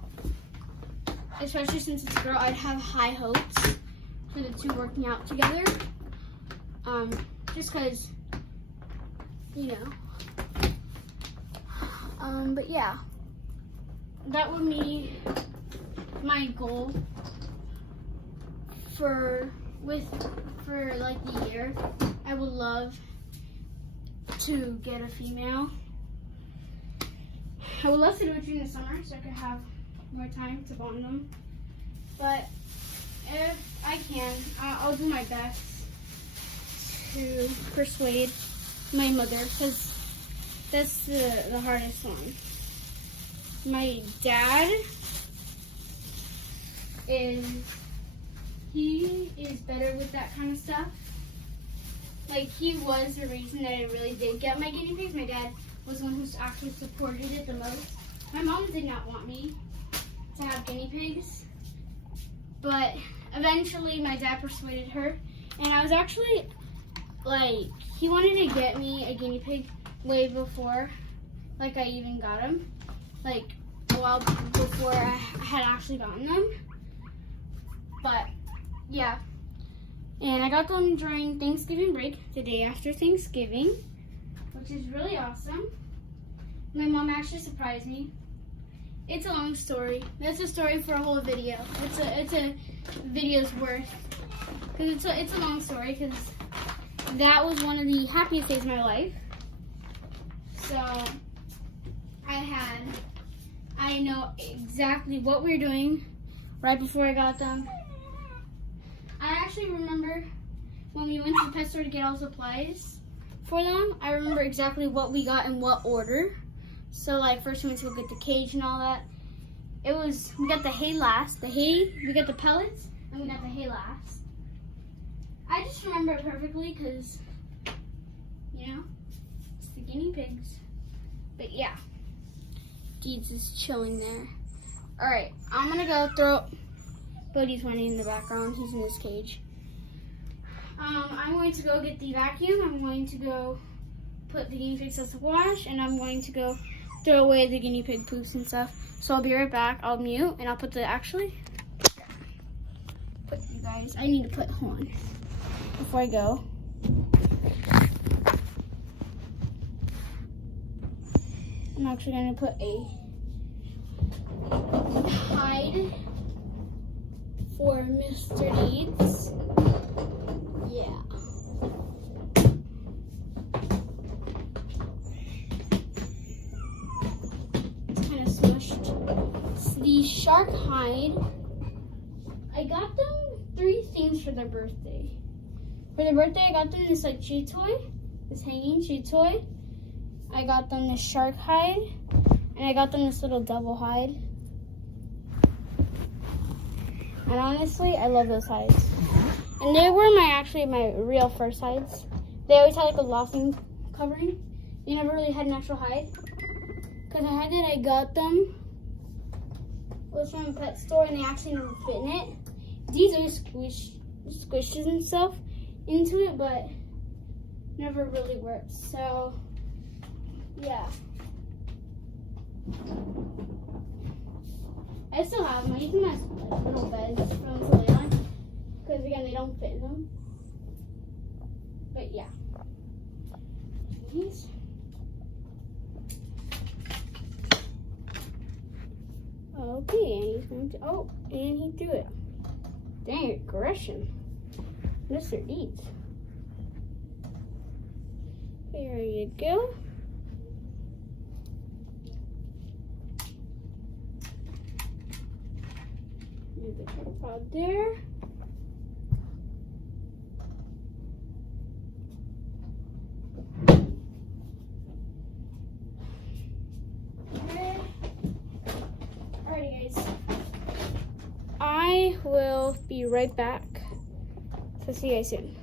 especially since it's a girl, I'd have high hopes for the two working out together. Just because, you know. But yeah, that would be my goal for like the year. I would love to get a female. I would love to do it during the summer so I could have more time to bond them. But if I can, I'll do my best to persuade my mother, because that's the hardest one. my dad he is better with that kind of stuff. Like, he was the reason that I really did get my guinea pigs. My dad was the one who actually supported it the most. My mom did not want me to have guinea pigs, but eventually my dad persuaded her, and I was actually, like, he wanted to get me a guinea pig way before, like, I even got him. Like, a while before I had actually gotten them. But, yeah. And I got them during Thanksgiving break, the day after Thanksgiving, which is really awesome. My mom actually surprised me. It's a long story. That's a story for a whole video. It's a video's worth. Because it's a long story, because that was one of the happiest days of my life. So, I know exactly what we were doing right before I got them. I actually remember when we went to the pet store to get all supplies for them. I remember exactly what we got in what order. So, like, first we went to go get the cage and all that. We got the hay last. We got the pellets, and we got the hay last. I just remember it perfectly because, you know, it's the guinea pigs. But yeah, Deeds is chilling there. All right, I'm gonna go throw. Bodie's running in the background. He's in his cage. I'm going to go get the vacuum. I'm going to go put the guinea pigs to wash, and I'm going to go throw away the guinea pig poops and stuff. So I'll be right back. I'll mute, and I'll put you guys. I need to put hold on before I go. I'm actually going to put a hide for Mr. Deeds. Yeah. It's kind of smushed. It's the shark hide. I got them 3 things for their birthday. For their birthday, I got them this like chew toy, this hanging chew toy. I got them this shark hide, and I got them this little devil hide. And honestly, I love those hides. And they were my real first hides. They always had like a lofting covering. They never really had an actual hide. Because the hide that I got them was from a pet store, and they actually never fit in it. These are squishes and stuff into it, but never really worked. So, yeah. I still have them. I use them as like, little beds for them to lay on. Because again, they don't fit in them. But yeah. These. Okay, and he's going to. Oh, and he threw it. Dang, aggression. Mr. Deeds. There you go. Move the tripod there. Okay. Alrighty, guys. I will be right back. So see you guys soon.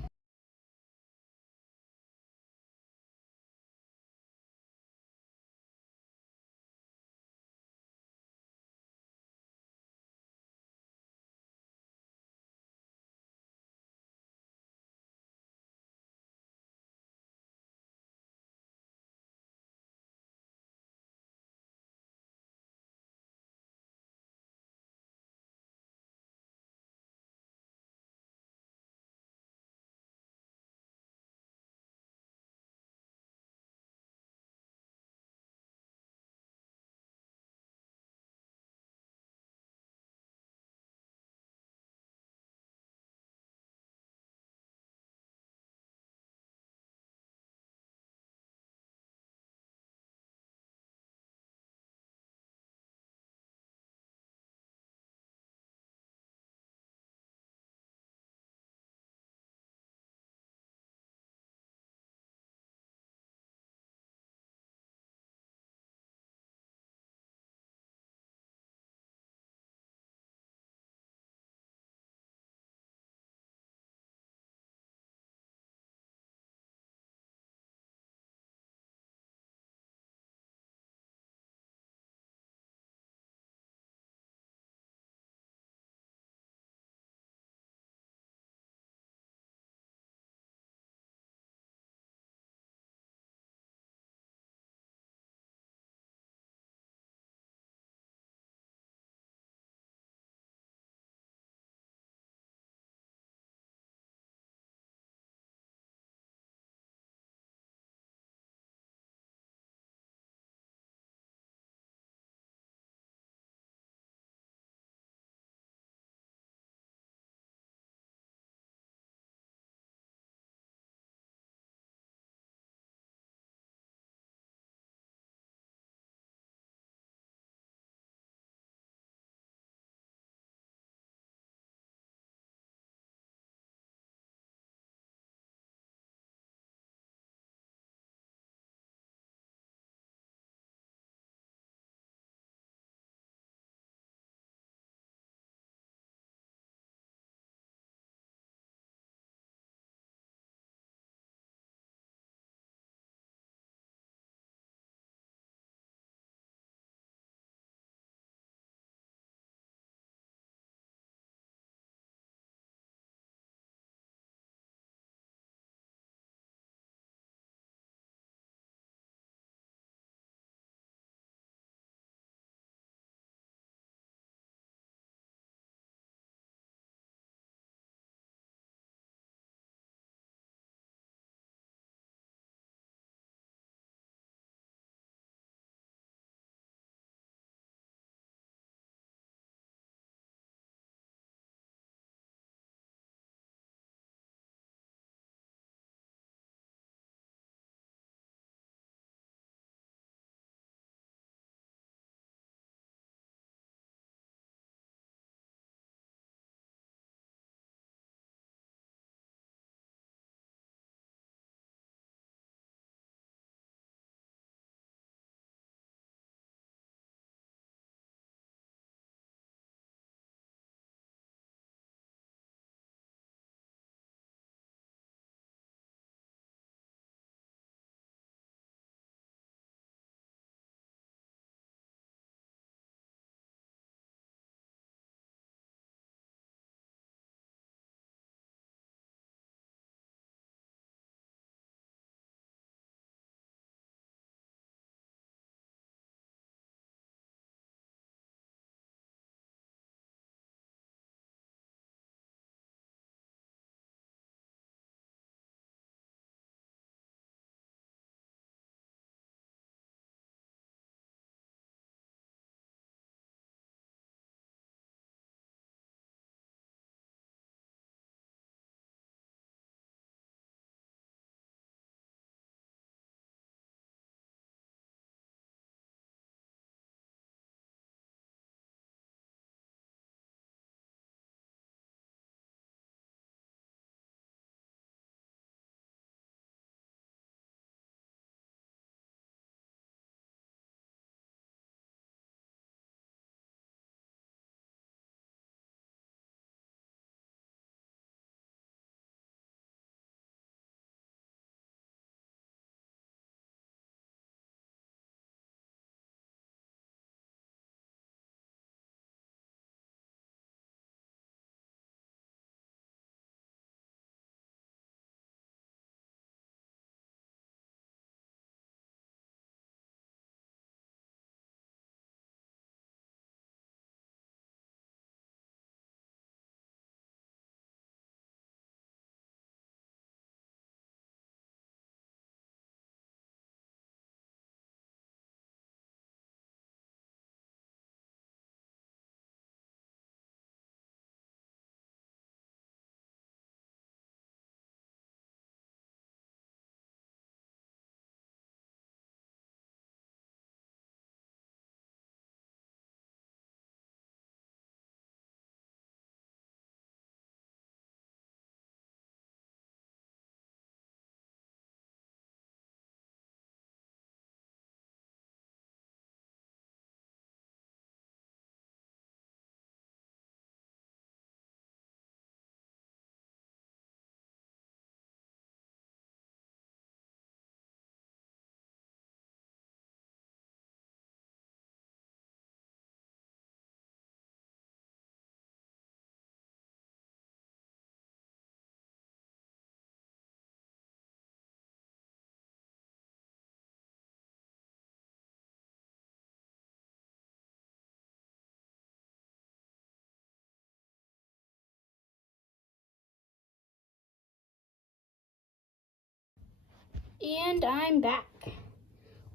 And I'm back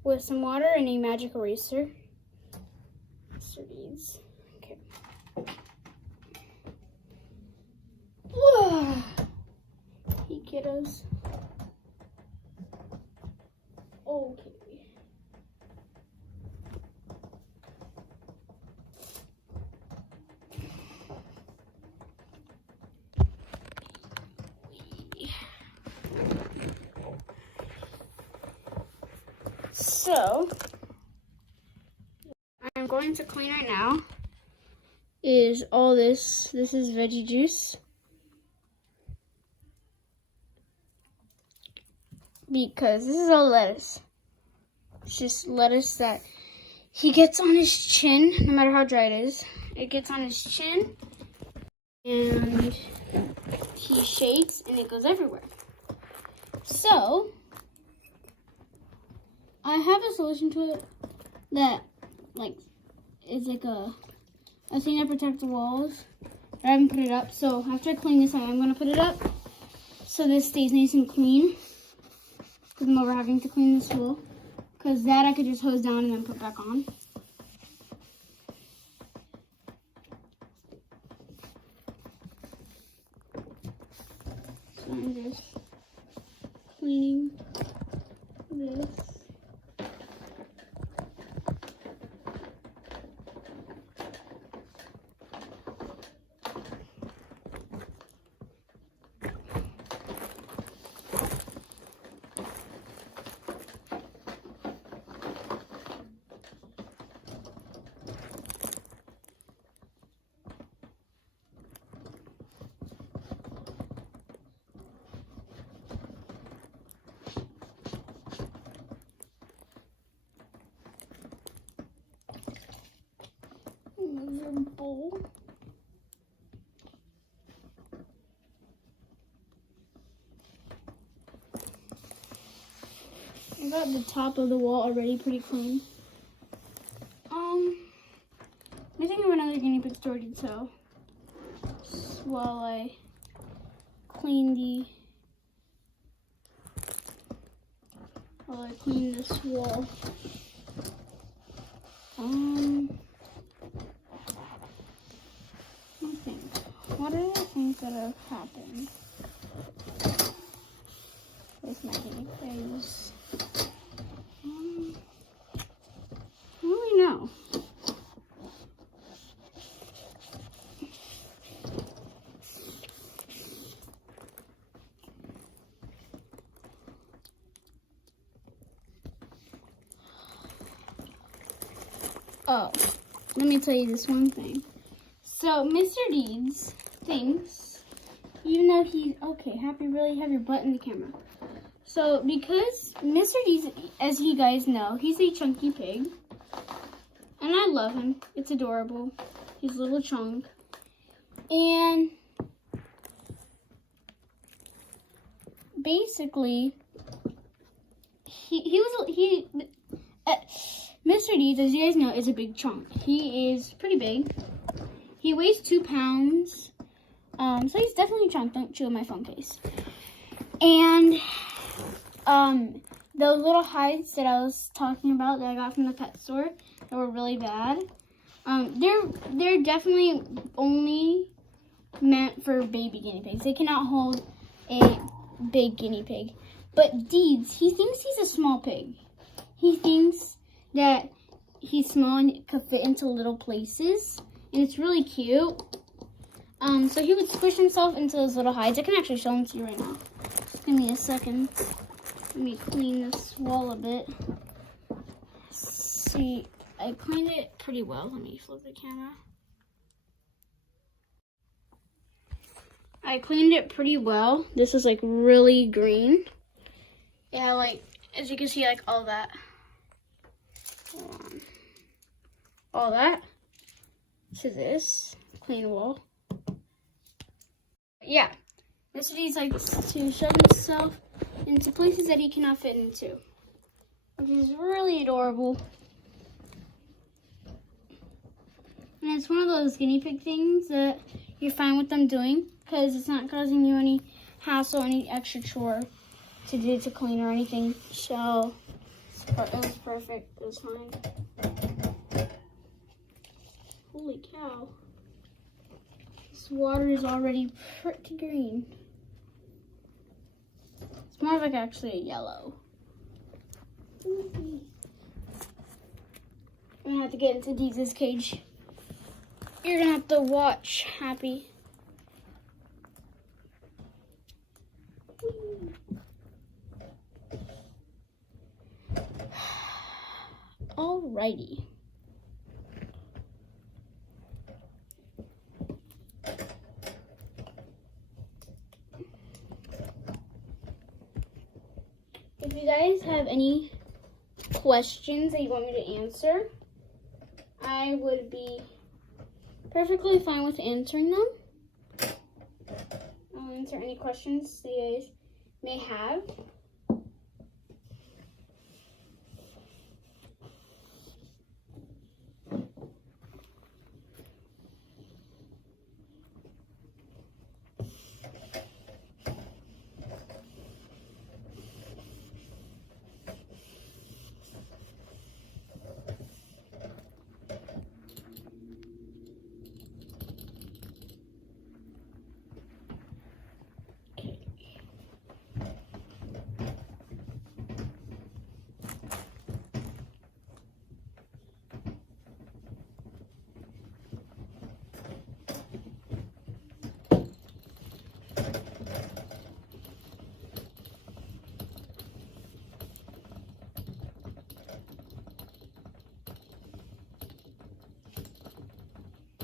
with some water and a magic eraser. Mr. Deeds. Okay. Hey, kiddos. Okay. So, I'm going to clean right now is all this. This is veggie juice. Because this is all lettuce. It's just lettuce that he gets on his chin, no matter how dry it is. It gets on his chin, and he shakes, and it goes everywhere. So, I have a solution to it that, like, is like a thing that protects the walls. I haven't put it up, so after I clean this, I am going to put it up so this stays nice and clean. Because I'm over having to clean this wall. Because that I could just hose down and then put back on. So I'm just cleaning this. Another bowl. I got the top of the wall already pretty clean. I think I have another guinea pig story to tell while I clean this wall. What do I think that have happened with my guinea pigs? I don't really know. Oh, let me tell you this one thing. So, Mr. Deeds thinks, even though he's, okay, Happy, really have your butt in the camera. So, because Mr. Deeds, as you guys know, he's a chunky pig. And I love him. It's adorable. He's a little chunk. And basically, Mr. Deeds, as you guys know, is a big chunk. He is pretty big. He weighs 2 pounds. So he's definitely a chunk. Don't chew on my phone case. And those little hides that I was talking about that I got from the pet store that were really bad, they're definitely only meant for baby guinea pigs. They cannot hold a big guinea pig. But Deeds, he thinks he's a small pig. He thinks that he's small and could fit into little places. And it's really cute. So he would squish himself into those little hides. I can actually show them to you right now. Just give me a second. Let me clean this wall a bit. See, I cleaned it pretty well. Let me flip the camera. I cleaned it pretty well. This is like really green. Yeah, like, as you can see, like all that. Hold on. All that to this clean wall. Yeah, Mr. Deeds likes to shove himself into places that he cannot fit into, which is really adorable. And it's one of those guinea pig things that you're fine with them doing because it's not causing you any hassle, any extra chore. to do to clean or anything. So it was perfect. It was fine. Holy cow. This water is already pretty green. It's more like actually a yellow. I'm gonna have to get into Deeza's cage. You're gonna have to watch, Happy. Alrighty. If you guys have any questions that you want me to answer, I would be perfectly fine with answering them. I'll answer any questions that you guys may have.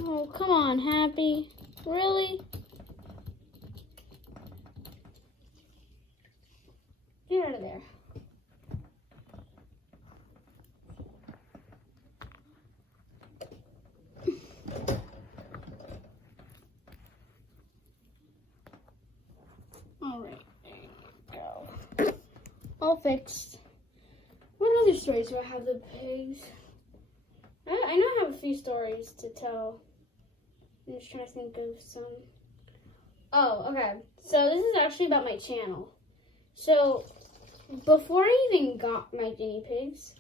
Oh, come on, Happy. Really? Get out of there. All right, there you go. All fixed. What other stories do I have? The pigs. I know I have a few stories to tell. I'm just trying to think of some. Oh, okay. So this is actually about my channel. So before I even got my guinea pigs,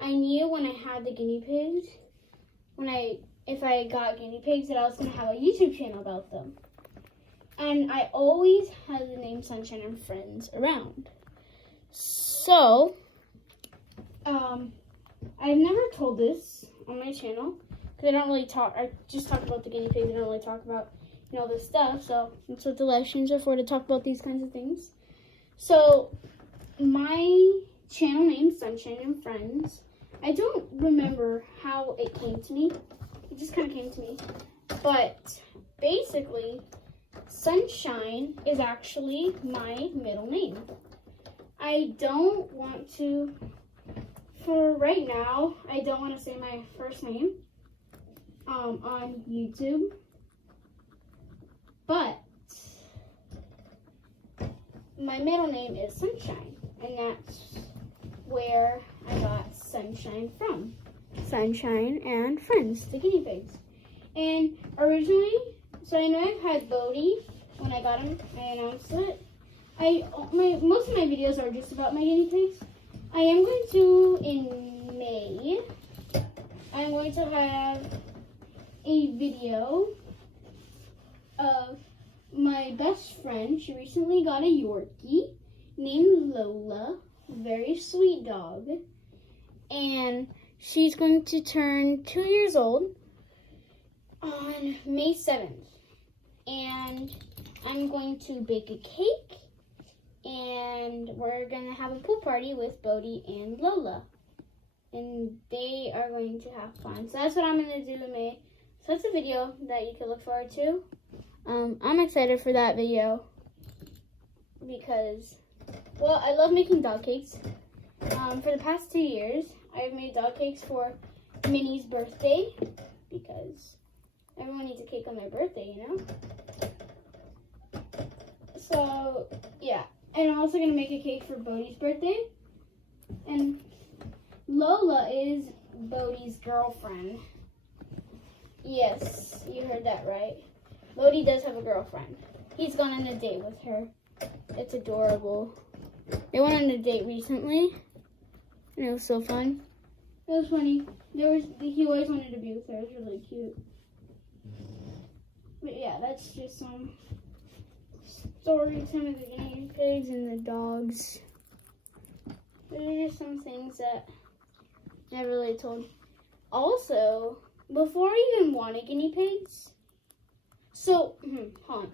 I knew when I had the guinea pigs, if I got guinea pigs, that I was going to have a YouTube channel about them. And I always had the name Sunshine and Friends around. So, I've never told this on my channel, because I don't really talk, I just talk about the guinea pigs. I don't really talk about, this stuff. So that's what the live streams are for, to talk about these kinds of things. So my channel name, Sunshine and Friends, I don't remember how it came to me. It just kind of came to me. But basically, Sunshine is actually my middle name. I don't want to, for right now, I don't want to say my first name on YouTube. But my middle name is Sunshine, and that's where I got Sunshine from. Sunshine and Friends, the guinea pigs. And originally, so I know I've had Bodhi. When I got him, I announced it. Most of my videos are just about my guinea pigs. I am going to, in May, I'm going to have a video of my best friend. She recently got a Yorkie named Lola, very sweet dog, and she's going to turn 2 years old on May 7th, and I'm going to bake a cake, and we're going to have a pool party with Bodhi and Lola, and they are going to have fun. So that's what I'm going to do in May. So that's a video that you can look forward to. I'm excited for that video because, well, I love making dog cakes. For the past 2 years, I've made dog cakes for Minnie's birthday because everyone needs a cake on their birthday, So, yeah. And I'm also going to make a cake for Bodhi's birthday. And Lola is Bodhi's girlfriend. Yes, you heard that right. Bodhi does have a girlfriend. He's gone on a date with her. It's adorable. They went on a date recently, and it was so fun. It was funny. He always wanted to be with her. It was really cute. But yeah, that's just some story time of the guinea pigs and the dogs. Those are just some things that I never really told. Also, before I even wanted guinea pigs, so, hold on.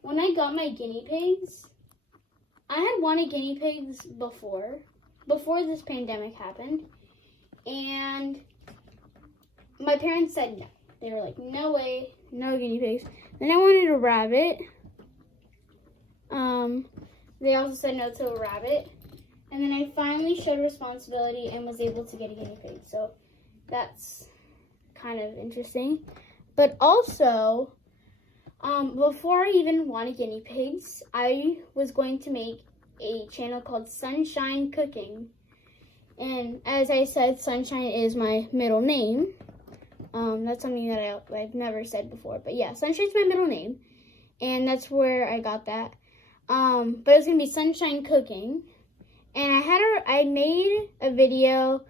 When I got my guinea pigs, I had wanted guinea pigs before this pandemic happened, and my parents said no. They were like, no way, no guinea pigs. Then I wanted a rabbit. They also said no to a rabbit. And then I finally showed responsibility and was able to get a guinea pig. So that's kind of interesting. But also, before I even wanted guinea pigs, I was going to make a channel called Sunshine Cooking. And as I said, Sunshine is my middle name. That's something that I've never said before. But yeah, Sunshine's my middle name. And that's where I got that. But it's going to be Sunshine Cooking. And I made a video,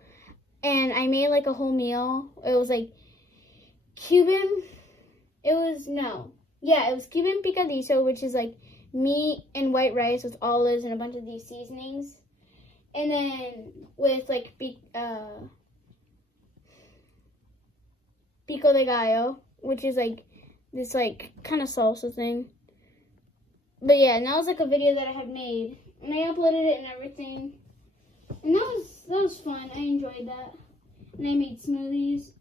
and I made like a whole meal. It was like Cuban picadillo, which is like meat and white rice with olives and a bunch of these seasonings. And then with like pico de gallo, which is like this like kind of salsa thing. But yeah, and that was like a video that I had made, and I uploaded it and everything. And that was fun. I enjoyed that. And I made smoothies.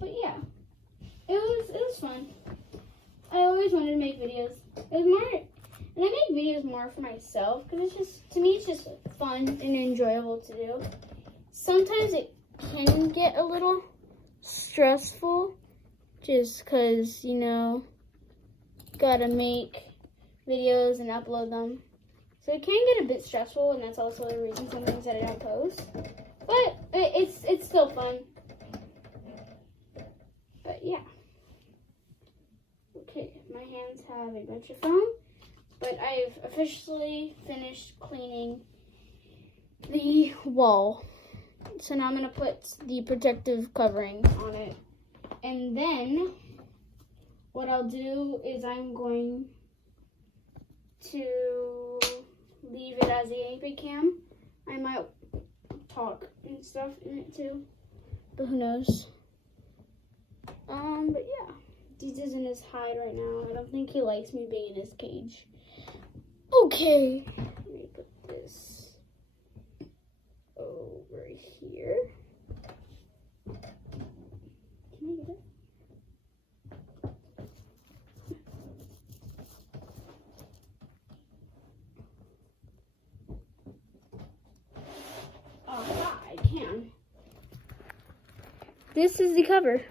But yeah, it was fun. I always wanted to make videos. It was more, and I make videos more for myself because to me it's just fun and enjoyable to do. Sometimes it can get a little stressful just because, gotta make videos and upload them. So it can get a bit stressful, and that's also the reason some things that I don't post. But it's still fun. But yeah. Okay, my hands have a bunch of foam, but I've officially finished cleaning the wall. So now I'm going to put the protective covering on it. And then what I'll do is I'm going to leave it as a guinea pig cam. I might talk and stuff in it too, but who knows. But yeah, Deez is in his hide right now. I don't think he likes me being in his cage. Okay, let me put this over here. Can I get it? Oh, I can. This is the cover.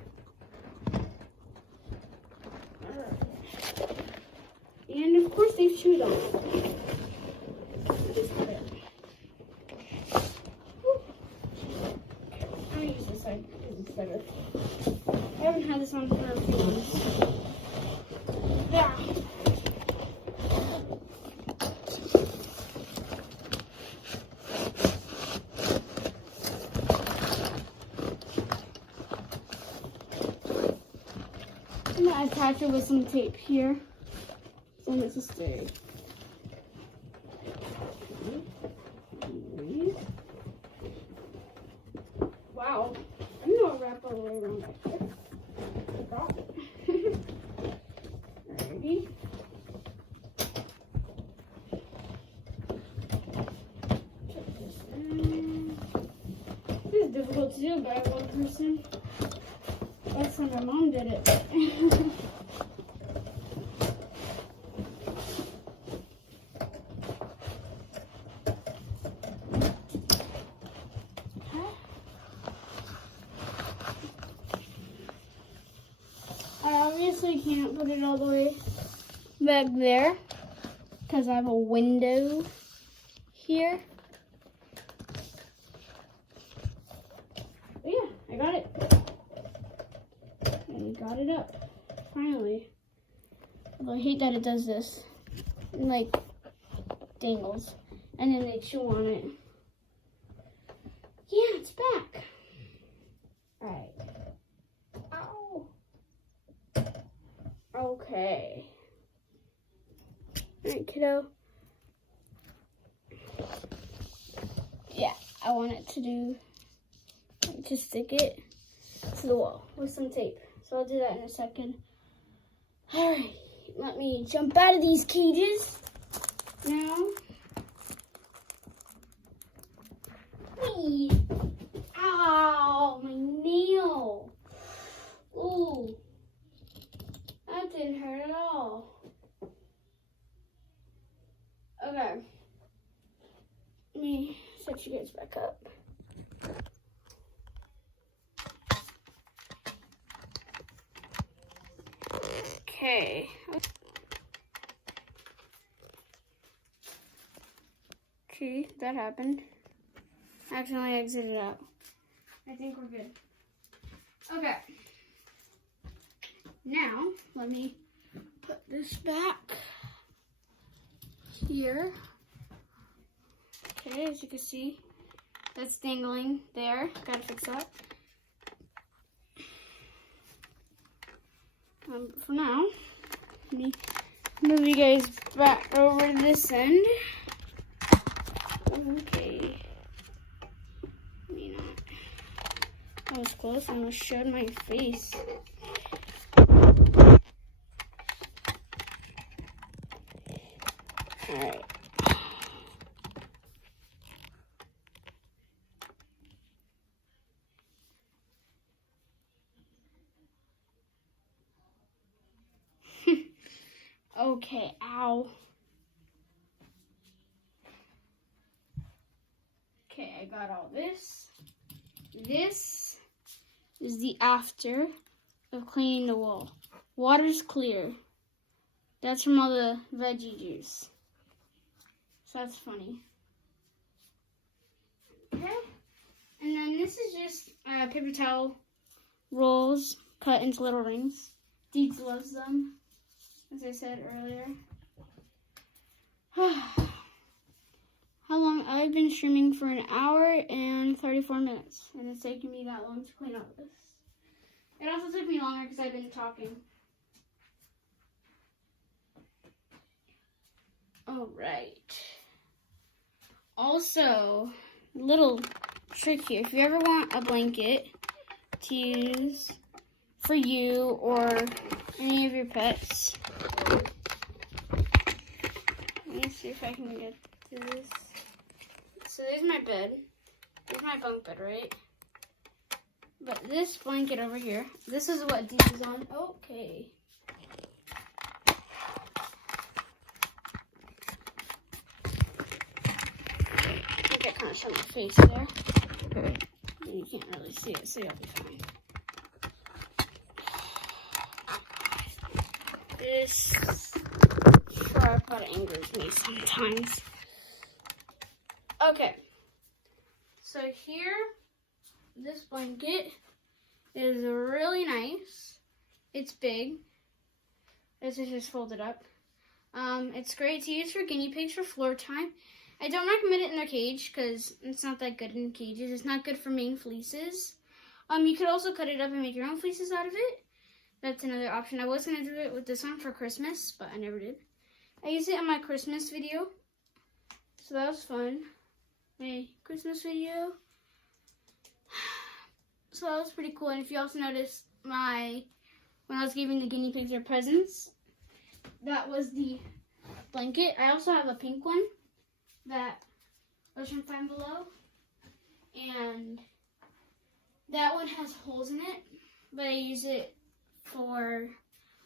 And of course they've chewed on it. I'm gonna use this side because it's better. I haven't had this on for a few months. Yeah. I'm gonna attach it with some tape here. So it's a stay. Wow. I'm gonna wrap all the way around back here. I got it. Alrighty. Check this in. This is difficult to do by one person. That's how my mom did it. I obviously can't put it all the way back there because I have a window here. But yeah, I got it. I got it up, finally. Although I hate that it does this. Like, dangles. And then they chew on it. Yeah, it's back. Alright. Ow. Okay. Alright, kiddo. Yeah, I want it to stick it to the wall with some tape. So I'll do that in a second. Alright, let me jump out of these cages now. Whee! Ow, my nail. Ooh, that didn't hurt at all. Okay, let me set you guys back up. Okay. Okay, that happened. I accidentally exited out. I think we're good. Okay. Now, let me put this back here. Okay, as you can see, that's dangling there. Gotta fix that. For now, let me move you guys back over to this end. Okay. Maybe not. That was close. I almost showed my face. Alright. Okay, ow. Okay, I got all this. This is the after of cleaning the wall. Water's clear. That's from all the veggie juice. So that's funny. Okay. And then this is just paper towel rolls cut into little rings. Deeds loves them, as I said earlier. How long? I've been streaming for an hour and 34 minutes, and it's taken me that long to clean up this. It also took me longer because I've been talking. All right. Also, little trick here. If you ever want a blanket to use for you or any of your pets, let me see if I can get to this. So there's my bed. There's my bunk bed, right? But this blanket over here, this is what Deep is on. Okay. I think I kind of showed my face there. You can't really see it, so you'll be fine. This tripod angers me sometimes. Okay, so here, this blanket is really nice. It's big. This is just folded up. It's great to use for guinea pigs for floor time. I don't recommend it in their cage because it's not that good in cages. It's not good for main fleeces. You could also cut it up and make your own fleeces out of it. That's another option. I was going to do it with this one for Christmas, but I never did. I used it in my Christmas video, so that was fun. My Christmas video. So that was pretty cool. And if you also notice when I was giving the guinea pigs their presents, that was the blanket. I also have a pink one that Ocean Find below. And that one has holes in it, but I use it for,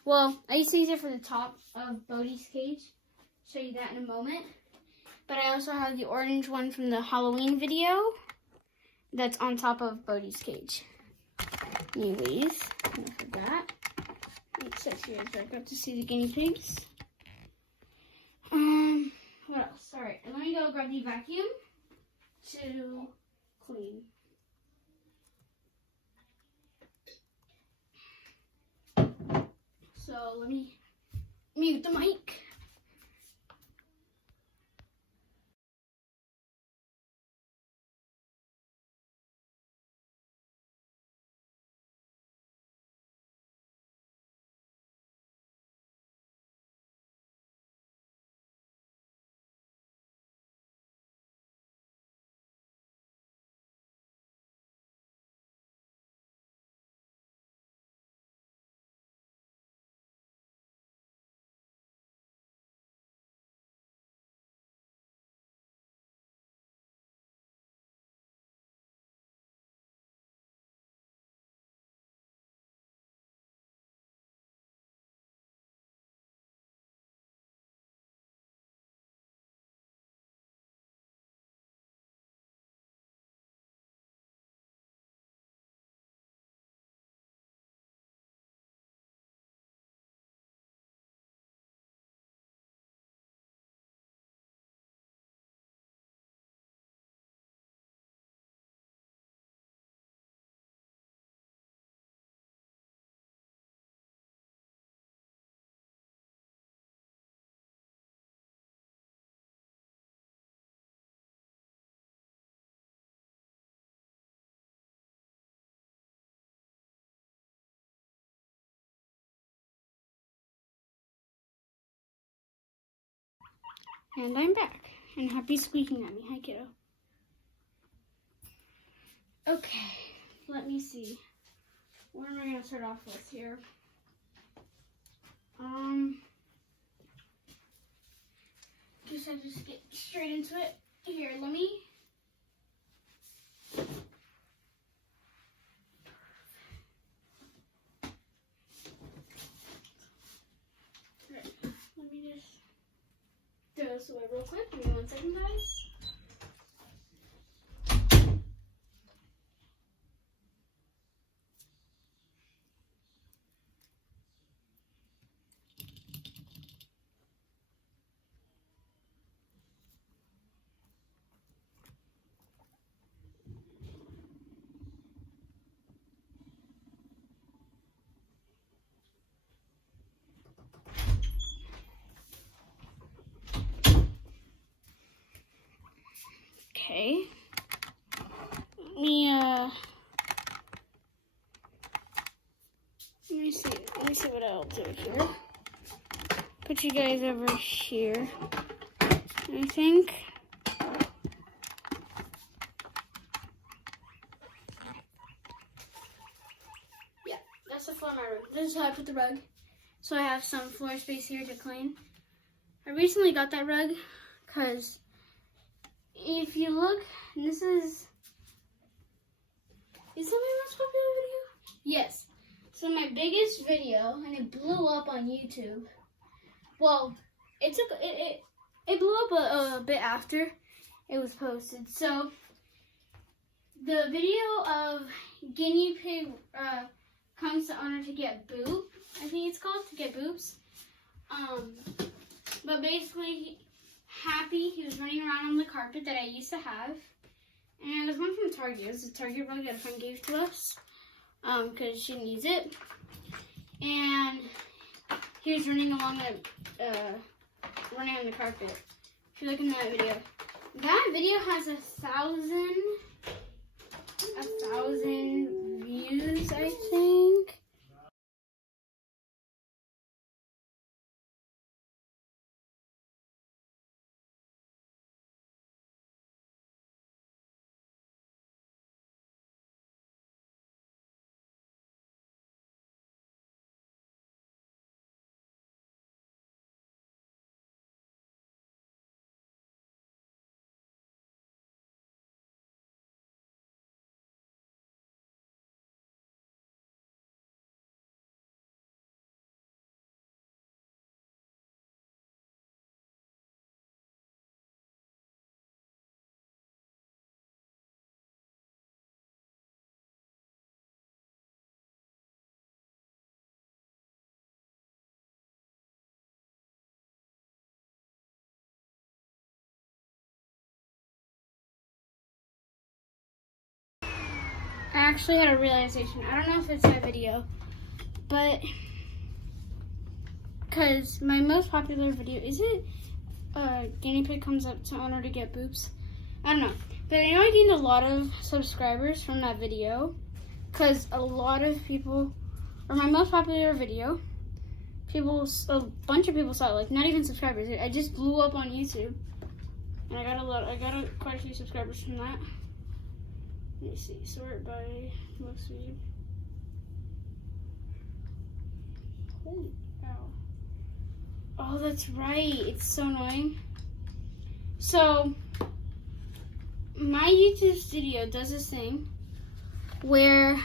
well, I used to use it for the top of Bodhi's cage. Show you that in a moment. But I also have the orange one from the Halloween video that's on top of Bodhi's cage. Anyways, enough of that. Let's set you guys back up to see the guinea pigs. What else? Alright, let me go grab the vacuum to clean. So let me mute the mic. And I'm back. And Happy's squeaking at me. Hi, kiddo. Okay, let me see. What am I going to start off with here? I just get straight into it. Here, let me. Right, let me just throw this away real quick. Give me 1 second, guys. Okay. Let me see what I'll do here. Put you guys over here, I think. Yeah, that's the floor of my room. This is how I put the rug. So I have some floor space here to clean. I recently got that rug because if you look, this is that my most popular video? Yes. So my biggest video, and it blew up on YouTube. Well, it blew up a bit after it was posted. So the video of guinea pig comes to owner to get boob. I think it's called, to get boobs. But basically, Happy, he was running around on the carpet that I used to have. And it was one from Target. It was a Target rug that a friend gave to us. Because she didn't use it. And he was running along running on the carpet. If you look in that video. That video has 1,000 views, I think. I actually had a realization. I don't know if it's that video, but because my most popular video, is it guinea pig comes up to owner to get boobs? I don't know. But I know I gained a lot of subscribers from that video because a lot of people, or my most popular video, a bunch of people saw it, like not even subscribers. I just blew up on YouTube. And I got quite a few subscribers from that. Let me see, sort by most viewed. Holy cow. Oh, that's right. It's so annoying. So, my YouTube studio does this thing where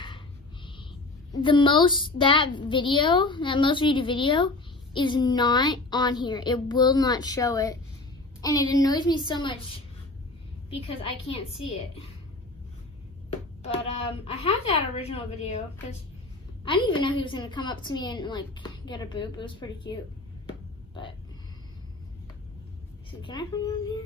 the most viewed video is not on here. It will not show it. And it annoys me so much because I can't see it. But I have that original video because I didn't even know he was going to come up to me and like get a boob. It was pretty cute. But, so can I bring it on here?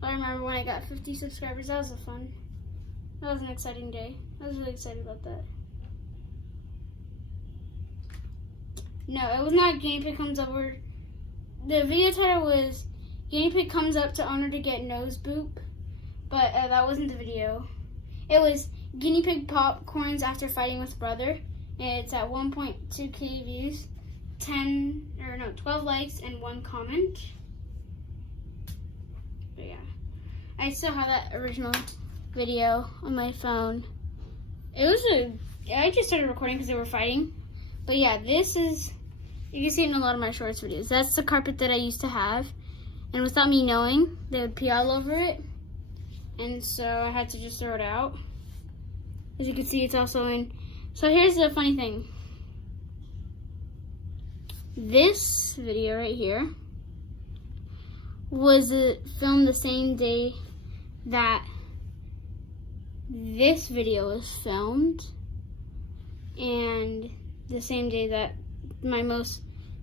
I remember when I got 50 subscribers. That was that was an exciting day. I was really excited about that. No, it was not Guinea Pig Comes Over. The video title was Guinea Pig Comes Up to Owner to Get Nose Boop. But that wasn't the video. It was guinea pig popcorns after fighting with brother. It's at 1.2k views, 12 likes, and 1 comment. But yeah, I still have that original video on my phone. I just started recording because they were fighting. But yeah, this is, you can see it in a lot of my shorts videos. That's the carpet that I used to have. And without me knowing, they would pee all over it. And so I had to just throw it out. As you can see, it's also in. So here's the funny thing. This video right here was filmed the same day that this video was filmed. And the same day that my most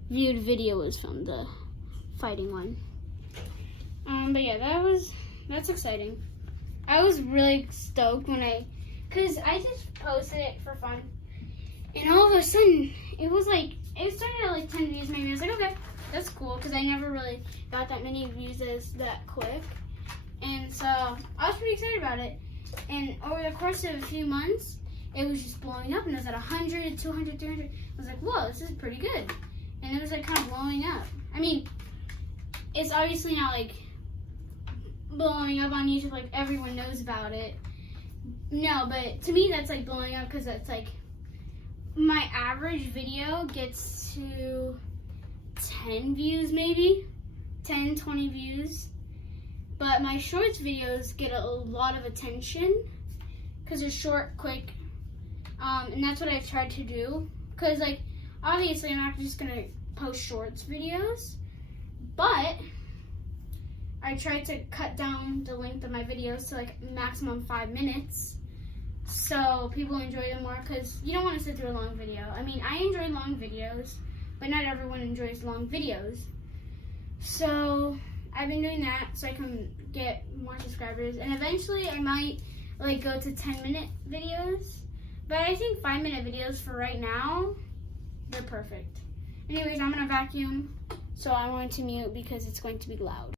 viewed video was filmed, the fighting one. But yeah, that's exciting. I was really stoked cause I just posted it for fun, and all of a sudden it started at like 10 views maybe. I was like, okay, that's cool, cause I never really got that many views as that quick, and so I was pretty excited about it. And over the course of a few months, it was just blowing up, and it was at 100, 200, 300. I was like, whoa, this is pretty good. And it was like kind of blowing up. I mean, it's obviously not like blowing up on YouTube like everyone knows about it. No, but to me that's like blowing up because it's like my average video gets to 10 views maybe, 10, 20 views. But my shorts videos get a lot of attention because they're short, quick, and that's what I've tried to do. Because like obviously I'm not just gonna post shorts videos, but I try to cut down the length of my videos to like maximum 5 minutes so people enjoy them more, because you don't want to sit through a long video. I mean, I enjoy long videos, but not everyone enjoys long videos. So I've been doing that so I can get more subscribers, and eventually I might like go to 10-minute videos, but I think 5-minute videos for right now, they're perfect. Anyways, I'm gonna vacuum, so I'm going to mute because it's going to be loud.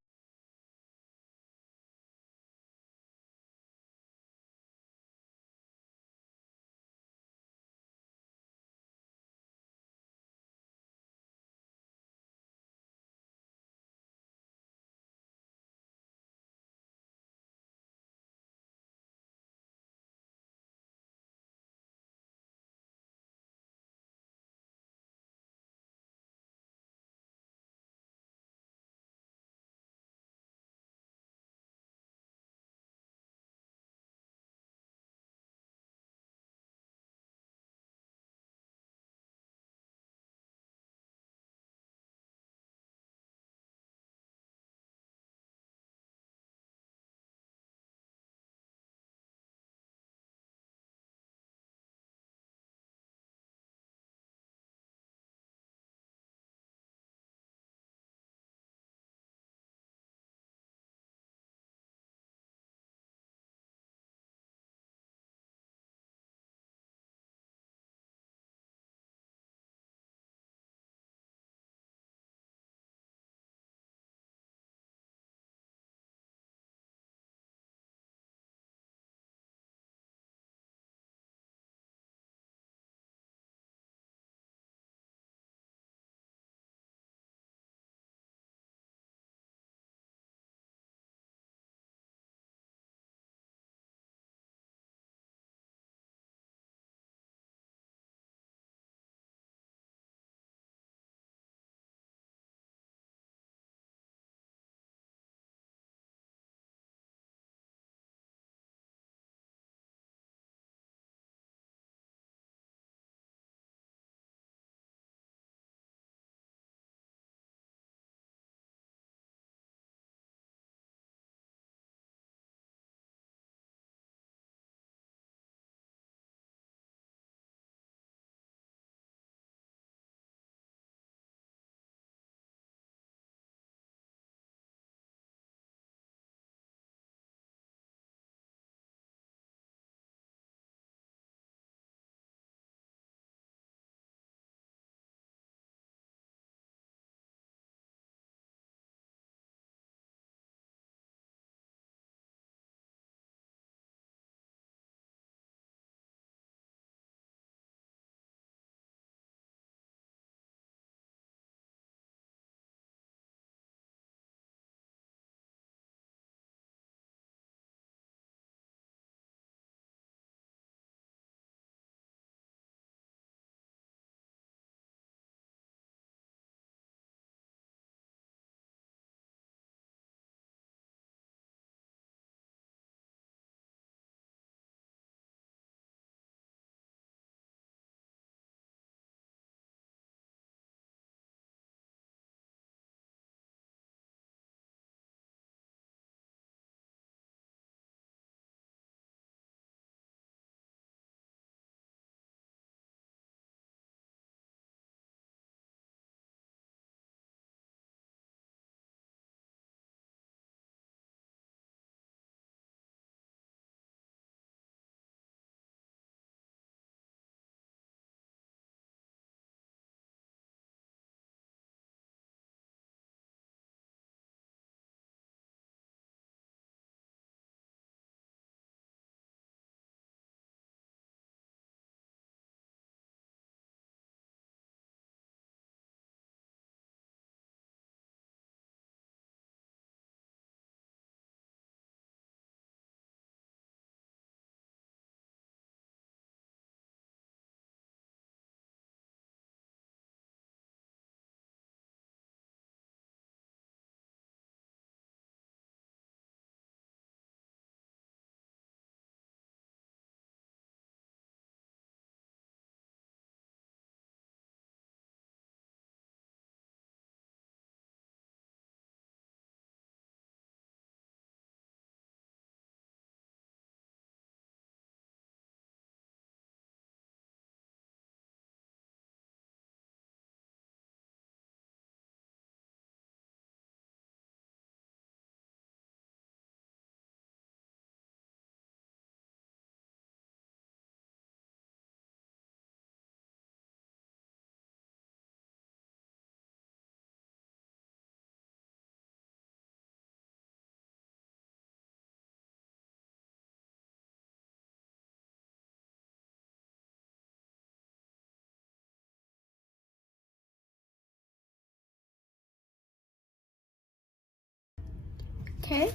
Okay,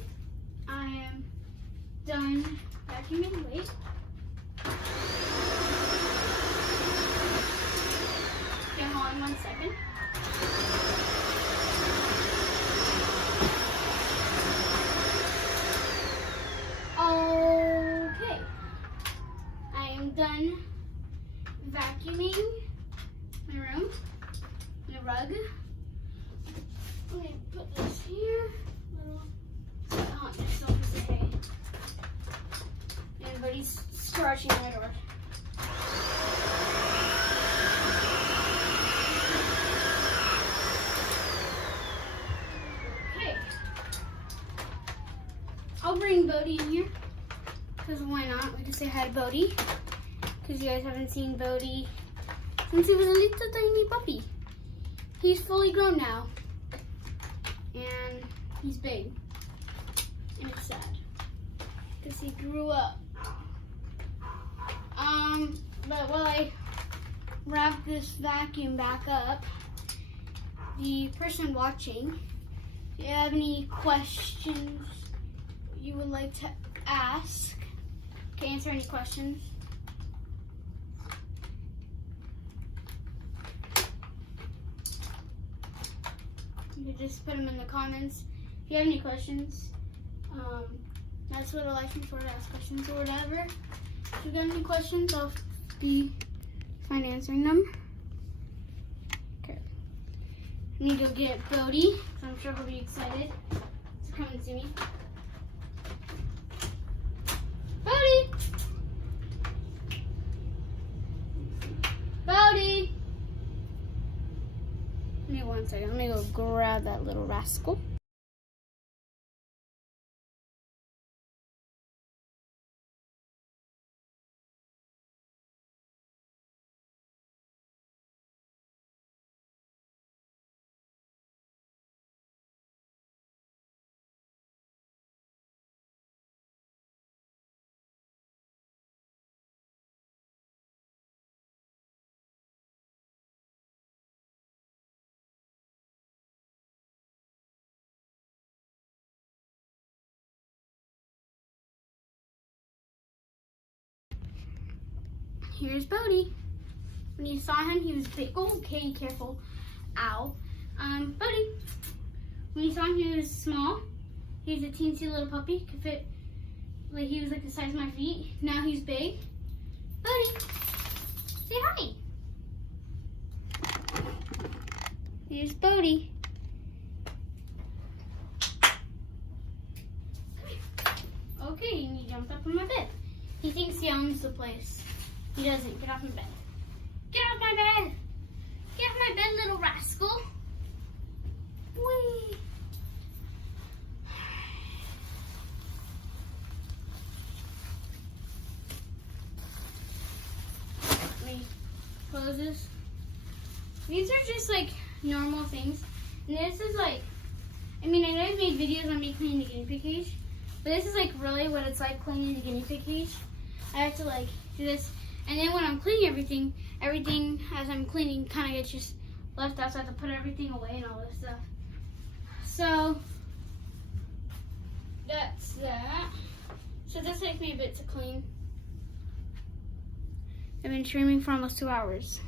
I am done vacuuming. Wait. Okay, hold on 1 second. Okay, I am done vacuuming my room, my rug. Let me put this here. Oh, there's still a piece of hay. Everybody's scratching my door. Okay. I'll bring Bodhi in here. Because why not? We can say hi to Bodhi. Because you guys haven't seen Bodhi since he was a little tiny puppy. He's fully grown now. And he's big. And it's sad. Because he grew up. But while I wrap this vacuum back up, the person watching, if you have any questions you would like to ask, can answer any questions. You can just put them in the comments. If you have any questions, that's what I like for, to ask questions or whatever. If you got any questions, I'll be fine answering them. Okay. I need to go get Bodhi, so I'm sure he'll be excited to come and see me. Bodhi! Bodhi! Give me 1 second. Let me go grab that little rascal. Here's Bodhi. When you saw him, he was big. Oh, okay, careful. Ow. Bodhi. When you saw him, he was small. He was a teensy little puppy. Could fit, like, he was like the size of my feet. Now he's big. Bodhi, say hi. Here's Bodhi. Okay, and he jumped up on my bed. He thinks he owns the place. He doesn't. Get off my bed. Get off my bed! Get off my bed, little rascal. Whee! Let me close this. These are just like normal things. And this is like, I mean, I know I've made videos on me cleaning the guinea pig cage, but this is like really what it's like cleaning the guinea pig cage. I have to like do this. And then when I'm cleaning everything as I'm cleaning kind of gets just left out, so I have to put everything away and all this stuff. So, that's that. So this takes me a bit to clean. I've been streaming for almost 2 hours.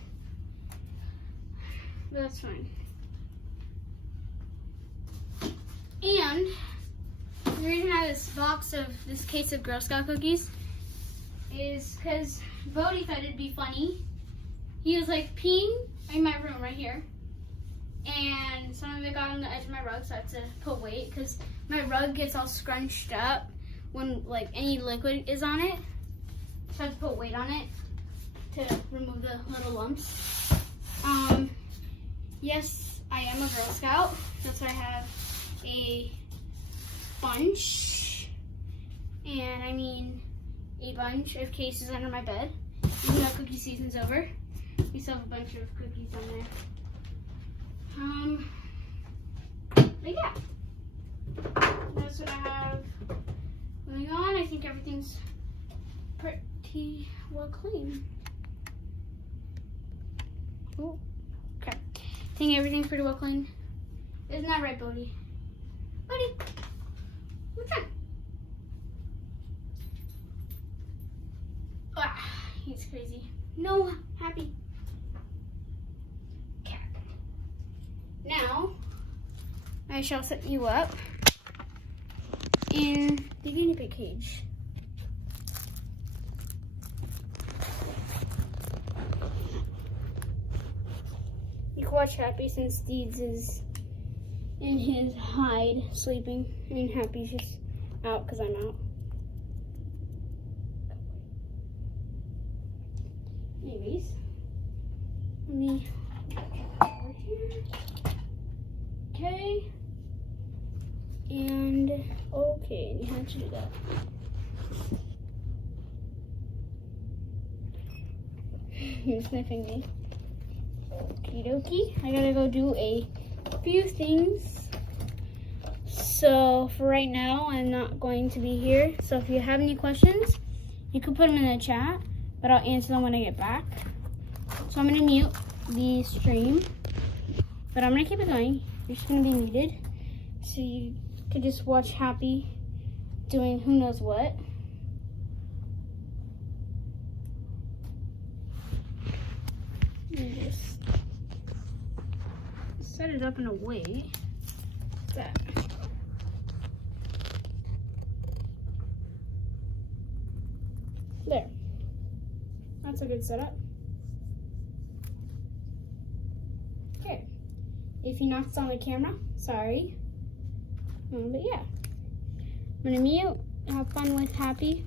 But that's fine. And the reason I have this case of Girl Scout cookies is because Bodhi thought it'd be funny. He was like peeing in my room right here, and some of it got on the edge of my rug, so I had to put weight because my rug gets all scrunched up when like any liquid is on it. So I had to put weight on it to remove the little lumps. Yes, I am a Girl Scout. That's why I have a bunch, and I mean a bunch of cases under my bed. Even though cookie season's over, we still have a bunch of cookies on there. But yeah, that's what I have going on. I think everything's pretty well clean. Oh, okay. I think everything's pretty well clean. Isn't that right, Bodhi? Bodhi, What's that? Ah, he's crazy. No, Happy. Cat. Now, I shall set you up in the guinea pig cage. You can watch Happy since Deeds is in his hide sleeping, and Happy's just out because I'm out. Anyways, let me over here. Okay. And okay, you have to do that. You're sniffing me. Okie dokie. I gotta go do a few things. So for right now, I'm not going to be here. So if you have any questions, you can put them in the chat, but I'll answer them when I get back. So I'm gonna mute the stream, but I'm gonna keep it going. You're just gonna be muted, so you could just watch Happy doing who knows what. And just set it up in a way that there. That's a good setup. Okay. If he knocks on the camera, sorry. But yeah. I'm gonna mute. Have fun with Happy.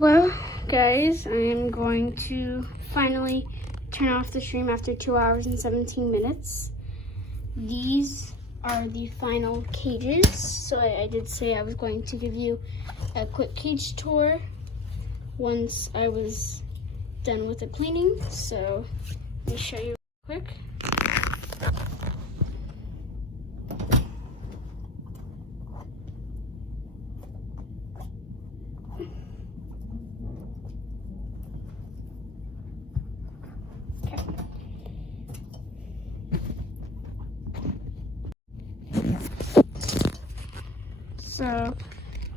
Well, guys, I am going to finally turn off the stream after 2 hours and 17 minutes. These are the final cages. So I did say I was going to give you a quick cage tour once I was done with the cleaning. So let me show you real quick. So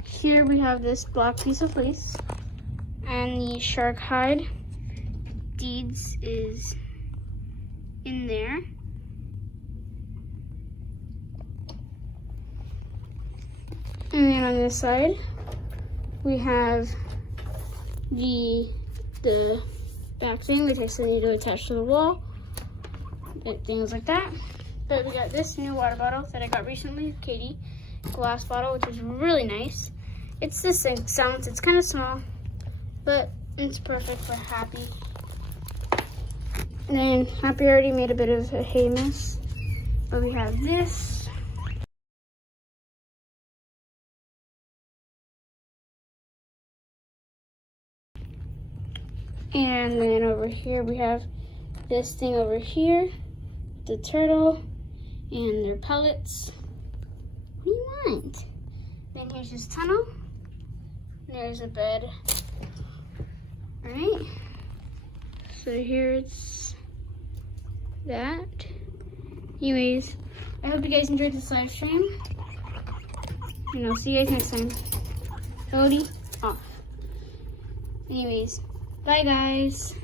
here we have this black piece of lace, and the shark hide deeds is in there. And then on this side we have the back thing, which I still need to attach to the wall, things like that. But we got this new water bottle that I got recently, Katie. Glass bottle, which is really nice. It's this thing sounds, it's kind of small, but it's perfect for Happy. And then Happy already made a bit of a hay mess, but we have this. And then over here we have this thing over here, the turtle and their pellets. What do you want? Then here's his tunnel. There's a bed. Alright. So here's that. Anyways, I hope you guys enjoyed this live stream. And I'll see you guys next time. Odie off. Anyways, bye guys.